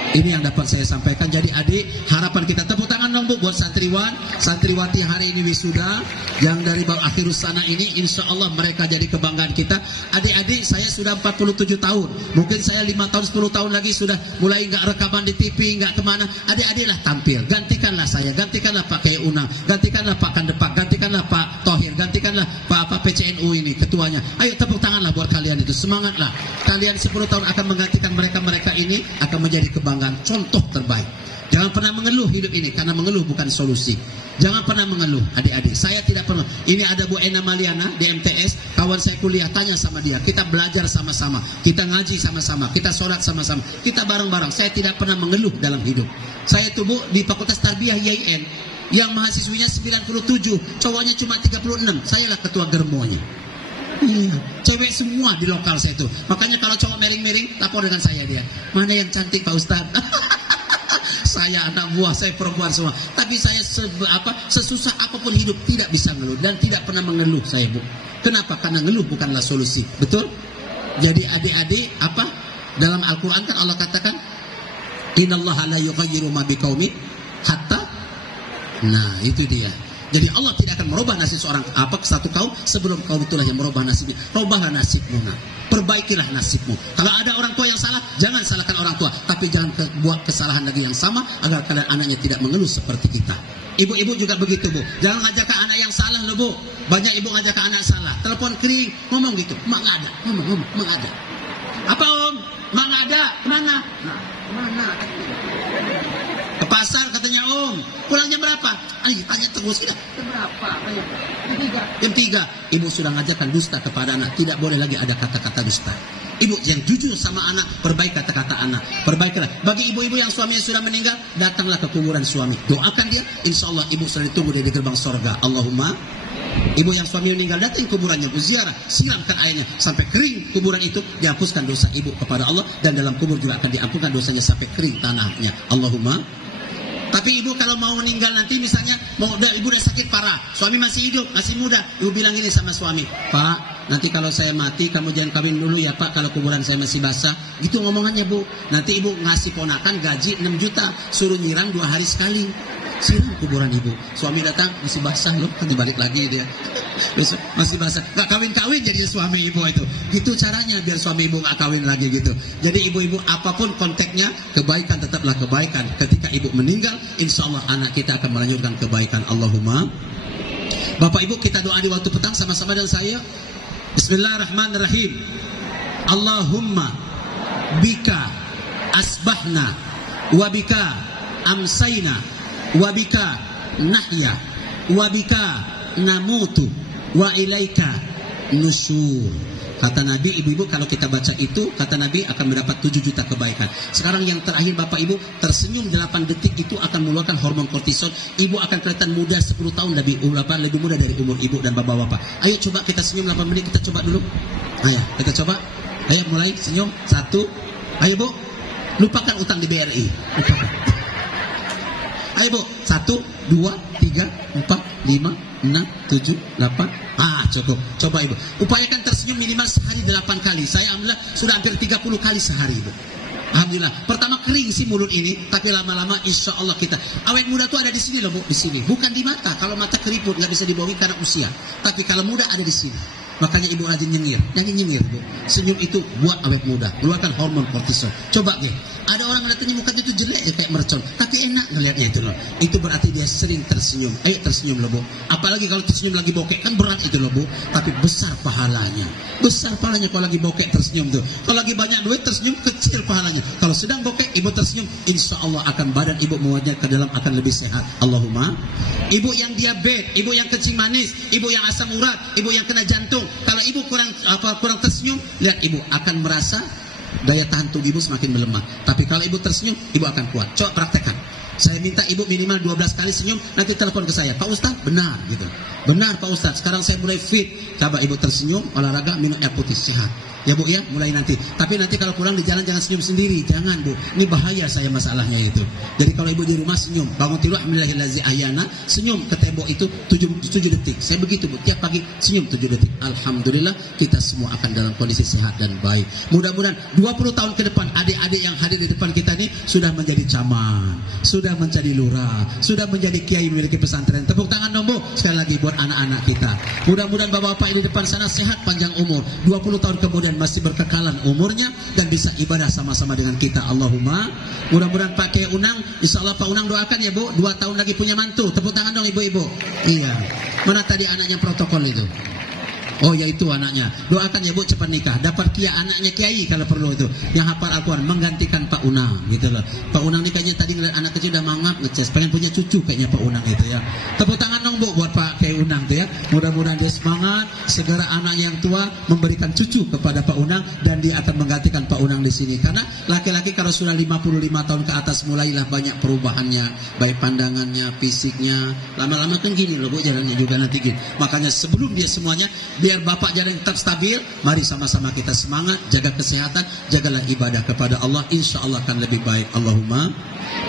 Ini yang dapat saya sampaikan. Jadi adik, harapan kita, tepuk tangan dong Bu buat santriwan, santriwati hari ini wisuda yang dari bawah akhirus sana ini, insya Allah mereka jadi kebanggaan kita. Adik-adik, saya sudah 47 tahun, mungkin saya 5 tahun 10 tahun lagi sudah mulai nggak rekaman di TV, nggak kemana. Adik-adiklah tampil, gantikanlah saya, gantikanlah Pak Kiai Unang, gantikanlah Pak Kandepak, gantikanlah Pak Thohir, gantikanlah Pak PCNU ini ketuanya. Ayo tepuk tanganlah buat kalian itu, semangatlah. Kalian 10 tahun akan menggantikan mereka-mereka ini, akan menjadi kebanggaan, contoh terbaik. Jangan pernah mengeluh hidup ini, karena mengeluh bukan solusi. Jangan pernah mengeluh adik-adik. Saya tidak pernah. Ini ada Bu Ena Maliana di MTS, kawan saya kuliah, tanya sama dia. Kita belajar sama-sama, kita ngaji sama-sama, kita sholat sama-sama, kita bareng-bareng. Saya tidak pernah mengeluh dalam hidup. Saya tuh Bu di Fakultas Tarbiyah YIN, yang mahasiswinya 97, cowoknya cuma 36. Sayalah ketua germonya. Cewek semua di lokal saya tuh. Makanya kalau cowok miring-miring, lapor dengan saya dia. Mana yang cantik Pak Ustadz? Saya anak buah, saya perempuan semua. Tapi saya sesusah apapun hidup tidak bisa ngeluh dan tidak pernah mengeluh saya Bu. Kenapa? Karena ngeluh bukanlah solusi. Betul? Jadi adik-adik dalam Al-Quran kan Allah katakan, Innallaha la yughayyiru ma biqaumin hatta. Nah itu dia. Jadi Allah tidak akan merubah nasib seorang satu kaum sebelum kaum itulah yang merubah nasibnya. Rubahlah nasibmu, perbaikilah nasibmu. Kalau ada orang tua yang salah, jangan salahkan orang tua, tapi jangan buat kesalahan lagi yang sama agar kalian anaknya tidak mengeluh seperti kita. Ibu-ibu juga begitu Bu. Jangan ngajakkan anak yang salah loh Bu. Banyak ibu ngajakkan anak salah. Telepon kering, ngomong gitu. Mak nggak ada, ngomong mak ada. Apa Om? Mak nggak ada. Kemana? Nah, kemana? Ke pasar katanya Om. Pulangnya berapa? Tanya terus kita. Berapa? Jam 3. Ibu sudah ngajarkan dusta kepada anak. Tidak boleh lagi ada kata-kata dusta. Ibu yang jujur sama anak, perbaiki kata-kata anak. Perbaikilah. Bagi ibu-ibu yang suaminya sudah meninggal, datanglah ke kuburan suami. Doakan dia, insya Allah ibu sudah ditunggu di gerbang sorga. Allahumma. Ibu yang suami meninggal, datang ke kuburannya, berziarah, siramkan airnya sampai kering kuburan itu, dihapuskan dosa ibu kepada Allah, dan dalam kubur juga akan diampunkan dosanya sampai kering tanahnya. Allahumma. Tapi ibu kalau mau meninggal nanti misalnya ibu udah sakit parah, suami masih hidup, masih muda, ibu bilang ini sama suami, Pak, nanti kalau saya mati kamu jangan kawin dulu ya Pak, kalau kuburan saya masih basah. Gitu ngomongannya Bu. Nanti ibu ngasih ponakan gaji 6 juta, suruh nyiram 2 hari sekali. Siram kuburan ibu. Suami datang masih basah loh, kan dibalik lagi dia. Besok masih basah. Gak kawin-kawin jadi suami ibu itu. Gitu caranya biar suami ibu gak kawin lagi gitu. Jadi ibu-ibu apapun konteksnya, kebaikan tetaplah kebaikan. Ketika ibu meninggal, insya Allah anak kita akan melanjutkan kebaikan. Allahumma. Bapak ibu kita doa di waktu petang sama-sama dengan saya. Bismillahirrahmanirrahim. Allahumma bika asbahna wabika amsayna wabika nahya wabika namutu wa ilaika nusyur. Kata Nabi, ibu-ibu kalau kita baca itu, kata Nabi akan mendapat 7 juta kebaikan. Sekarang yang terakhir Bapak Ibu, tersenyum 8 detik itu akan mengeluarkan hormon kortisol. Ibu akan kelihatan muda 10 tahun lebih muda dari umur ibu dan bapak-bapak. Ayo coba kita senyum 8 menit, kita coba dulu. Ayo kita coba. Ayo mulai senyum. 1. Ayo Bu. Lupakan utang di BRI. Lupakan. Ayo Bu, 1, 2, 3, 4, 5, 6, 7, 8. Cukup. Coba ibu, upayakan tersenyum minimal sehari 8 kali. Saya alhamdulillah sudah hampir 30 kali sehari ibu. Alhamdulillah. Pertama kering sih mulut ini, tapi lama-lama insya Allah kita. Awet muda tuh ada di sini loh Bu, di sini. Bukan di mata. Kalau mata keriput nggak bisa dibohongi karena usia. Tapi kalau muda ada di sini. Makanya ibu rajin nyengir, nyengir Bu. Senyum itu buat awet muda, keluarkan hormon kortisol. Coba deh. Ada orang ngeliatnya muka itu jelek ya kayak mercon, tapi enak ngeliatnya itu loh. Itu berarti dia sering tersenyum. Ayo tersenyum loh Bu. Apalagi kalau tersenyum lagi bokek kan berat itu loh Bu. Tapi besar pahalanya. Besar pahalanya kalau lagi bokek tersenyum tuh. Kalau lagi banyak duit tersenyum kecil pahalanya. Kalau sedang bokek ibu tersenyum, insya Allah akan badan ibu mewajah ke dalam akan lebih sehat. Allahumma. Ibu yang diabetes, ibu yang kencing manis, ibu yang asam urat, ibu yang kena jantung. Kalau ibu kurang tersenyum, lihat ibu akan merasa daya tahan tubuh ibu semakin melemah. Tapi kalau ibu tersenyum, ibu akan kuat. Coba praktekkan. Saya minta ibu minimal 12 kali senyum, nanti telepon ke saya. Pak Ustaz, benar gitu. Benar Pak Ustadz, sekarang saya mulai fit. Coba ibu tersenyum, olahraga, minum air putih, sehat. Ya Bu ya, mulai nanti. Tapi nanti kalau pulang di jalan jangan senyum sendiri, jangan Bu. Ini bahaya saya masalahnya itu. Jadi kalau ibu di rumah senyum, bangun tidur alhamdulillahillazi ahyana, senyum ke tembok itu 7 detik. Saya begitu Bu, tiap pagi senyum 7 detik. Alhamdulillah kita semua akan dalam kondisi sehat dan baik. Mudah-mudahan 20 tahun ke depan adik-adik yang hadir di depan kita ini sudah menjadi camat, sudah menjadi lurah, sudah menjadi kiai memiliki pesantren. Tepuk tangan dong Bu sekali lagi buat anak-anak kita. Mudah-mudahan bapak-bapak di depan sana sehat, panjang umur, 20 tahun kemudian masih berkekalan umurnya dan bisa ibadah sama-sama dengan kita. Allahumma. Mudah-mudahan Pak Kiai Unang, insya Allah Pak Unang doakan ya Bu, 2 tahun lagi punya mantu. Tepuk tangan dong ibu-ibu. Iya. Mana tadi anaknya protokol itu? Oh ya itu anaknya. Doakan ya Bu cepat nikah. Dapat anaknya kiai kalau perlu itu. Yang hafal Al-Quran menggantikan Pak Unang gitu loh. Pak Unang ini kayaknya tadi ngeliat anak kecil udah mangap ngeces. Pengen punya cucu kayaknya Pak Unang itu ya. Tepuk tangan dong Bu buat Pak Kiai Unang tuh ya. Mudah-mudahan dia semangat. Segera anak yang tua memberikan cucu kepada Pak Unang dan dia akan menggantikan Pak Unang di sini. Karena laki-laki kalau sudah 55 tahun ke atas mulailah banyak perubahannya, baik pandangannya, fisiknya. Lama-lama kan gini loh Bu jalannya juga nanti gini. Makanya sebelum dia semuanya biar bapak jalan tetap stabil, mari sama-sama kita semangat, jaga kesehatan, jagalah ibadah kepada Allah, insya Allah akan lebih baik. Allahumma.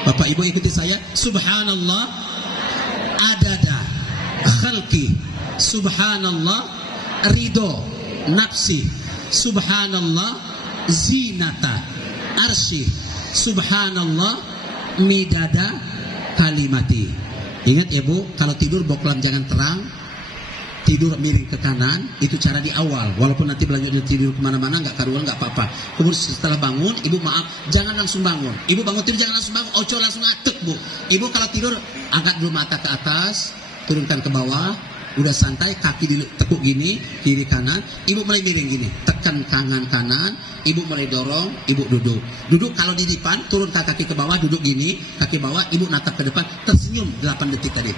Bapak ibu ikuti saya. Subhanallah adada khalqi, subhanallah ridho nafsi, subhanallah zinata arsy, subhanallah midada kalimati. Ingat ya Bu, kalau tidur boklam jangan terang, tidur miring ke kanan, itu cara di awal. Walaupun nanti berlanjut tidur kemana-mana nggak karuan nggak apa-apa. Kemudian setelah bangun, ibu maaf, jangan langsung bangun. Ibu bangun tidur jangan langsung bangun, ojo langsung atuk Bu. Ibu kalau tidur angkat dulu mata ke atas, turunkan ke bawah, udah santai, kaki ditekuk gini, kiri kanan. Ibu mulai miring gini, tekan tangan kanan, ibu mulai dorong, ibu duduk. Duduk kalau di depan, turunkan kaki ke bawah, duduk gini, kaki bawah, ibu natap ke depan, tersenyum 8 detik tadi.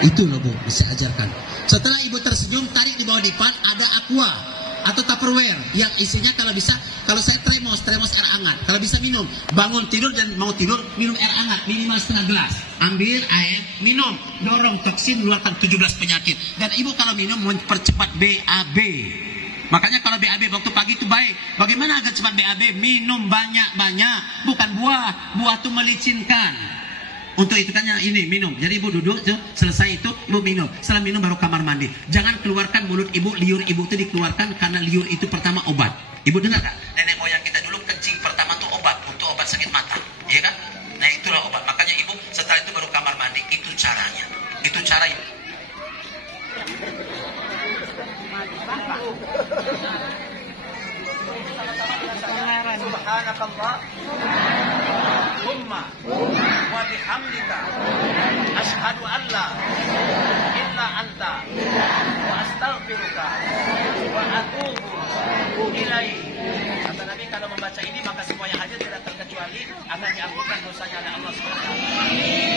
Itu loh Bu, bisa ajarkan. Setelah ibu tersenyum, tarik di bawah dipan, ada aqua atau tupperware yang isinya kalau bisa, kalau saya termos air hangat. Kalau bisa minum, bangun tidur dan mau tidur, minum air hangat minimal setengah gelas. Ambil air, minum, dorong toksin, keluarkan 17 penyakit. Dan ibu kalau minum mempercepat BAB. Makanya kalau BAB waktu pagi itu baik. Bagaimana agar cepat BAB? Minum banyak-banyak, bukan buah. Buah itu melicinkan. Untuk itu kan ini minum. Jadi ibu duduk, selesai itu ibu minum. Setelah minum baru kamar mandi. Jangan keluarkan mulut ibu, liur ibu itu dikeluarkan karena liur itu pertama obat. Ibu dengar gak? Nenek moyang kita dulu kencing pertama tuh obat, untuk obat sakit mata, iya kan? Nah itulah obat. Makanya ibu setelah itu baru kamar mandi. Itu caranya. Itu cara ibu. Subhanakallah Allahumma wa bihamdika asyhadu an la illa anta wa astaghfiruka wa atubu ilaik. Kata Nabi kalau membaca ini maka semua yang hadir tidak terkecuali akan diampunkan dosanya oleh Allah SWT.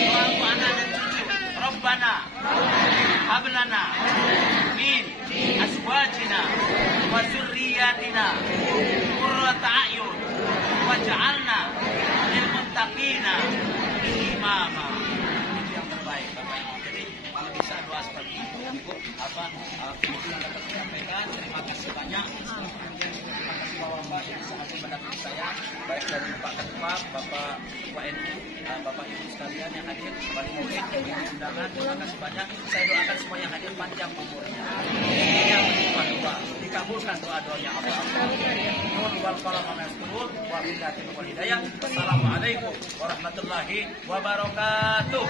Doa anak dan cucu, Rabbana hablana min azwajina wa dzurriyyatina qurrata a'yun waj'alna lil muttaqina imama. Itu yang terbaik Bapak Ibu. Jadi kalau bisa doa seperti itu cukup kemudian dapat disampaikan. Terima kasih banyak. Terima kasih Bapak yang bisa hadir mendampingi saya, baik dari Pak Ketua, Bapak Ketua NU, Bapak Ibu sekalian yang hadir, kembali mungkin yang undangan. Terima kasih banyak. Saya doakan semua yang hadir panjang umurnya. Yang berdoa dikabulkan doa-doanya Allah. Assalamualaikum warahmatullahi wabarakatuh.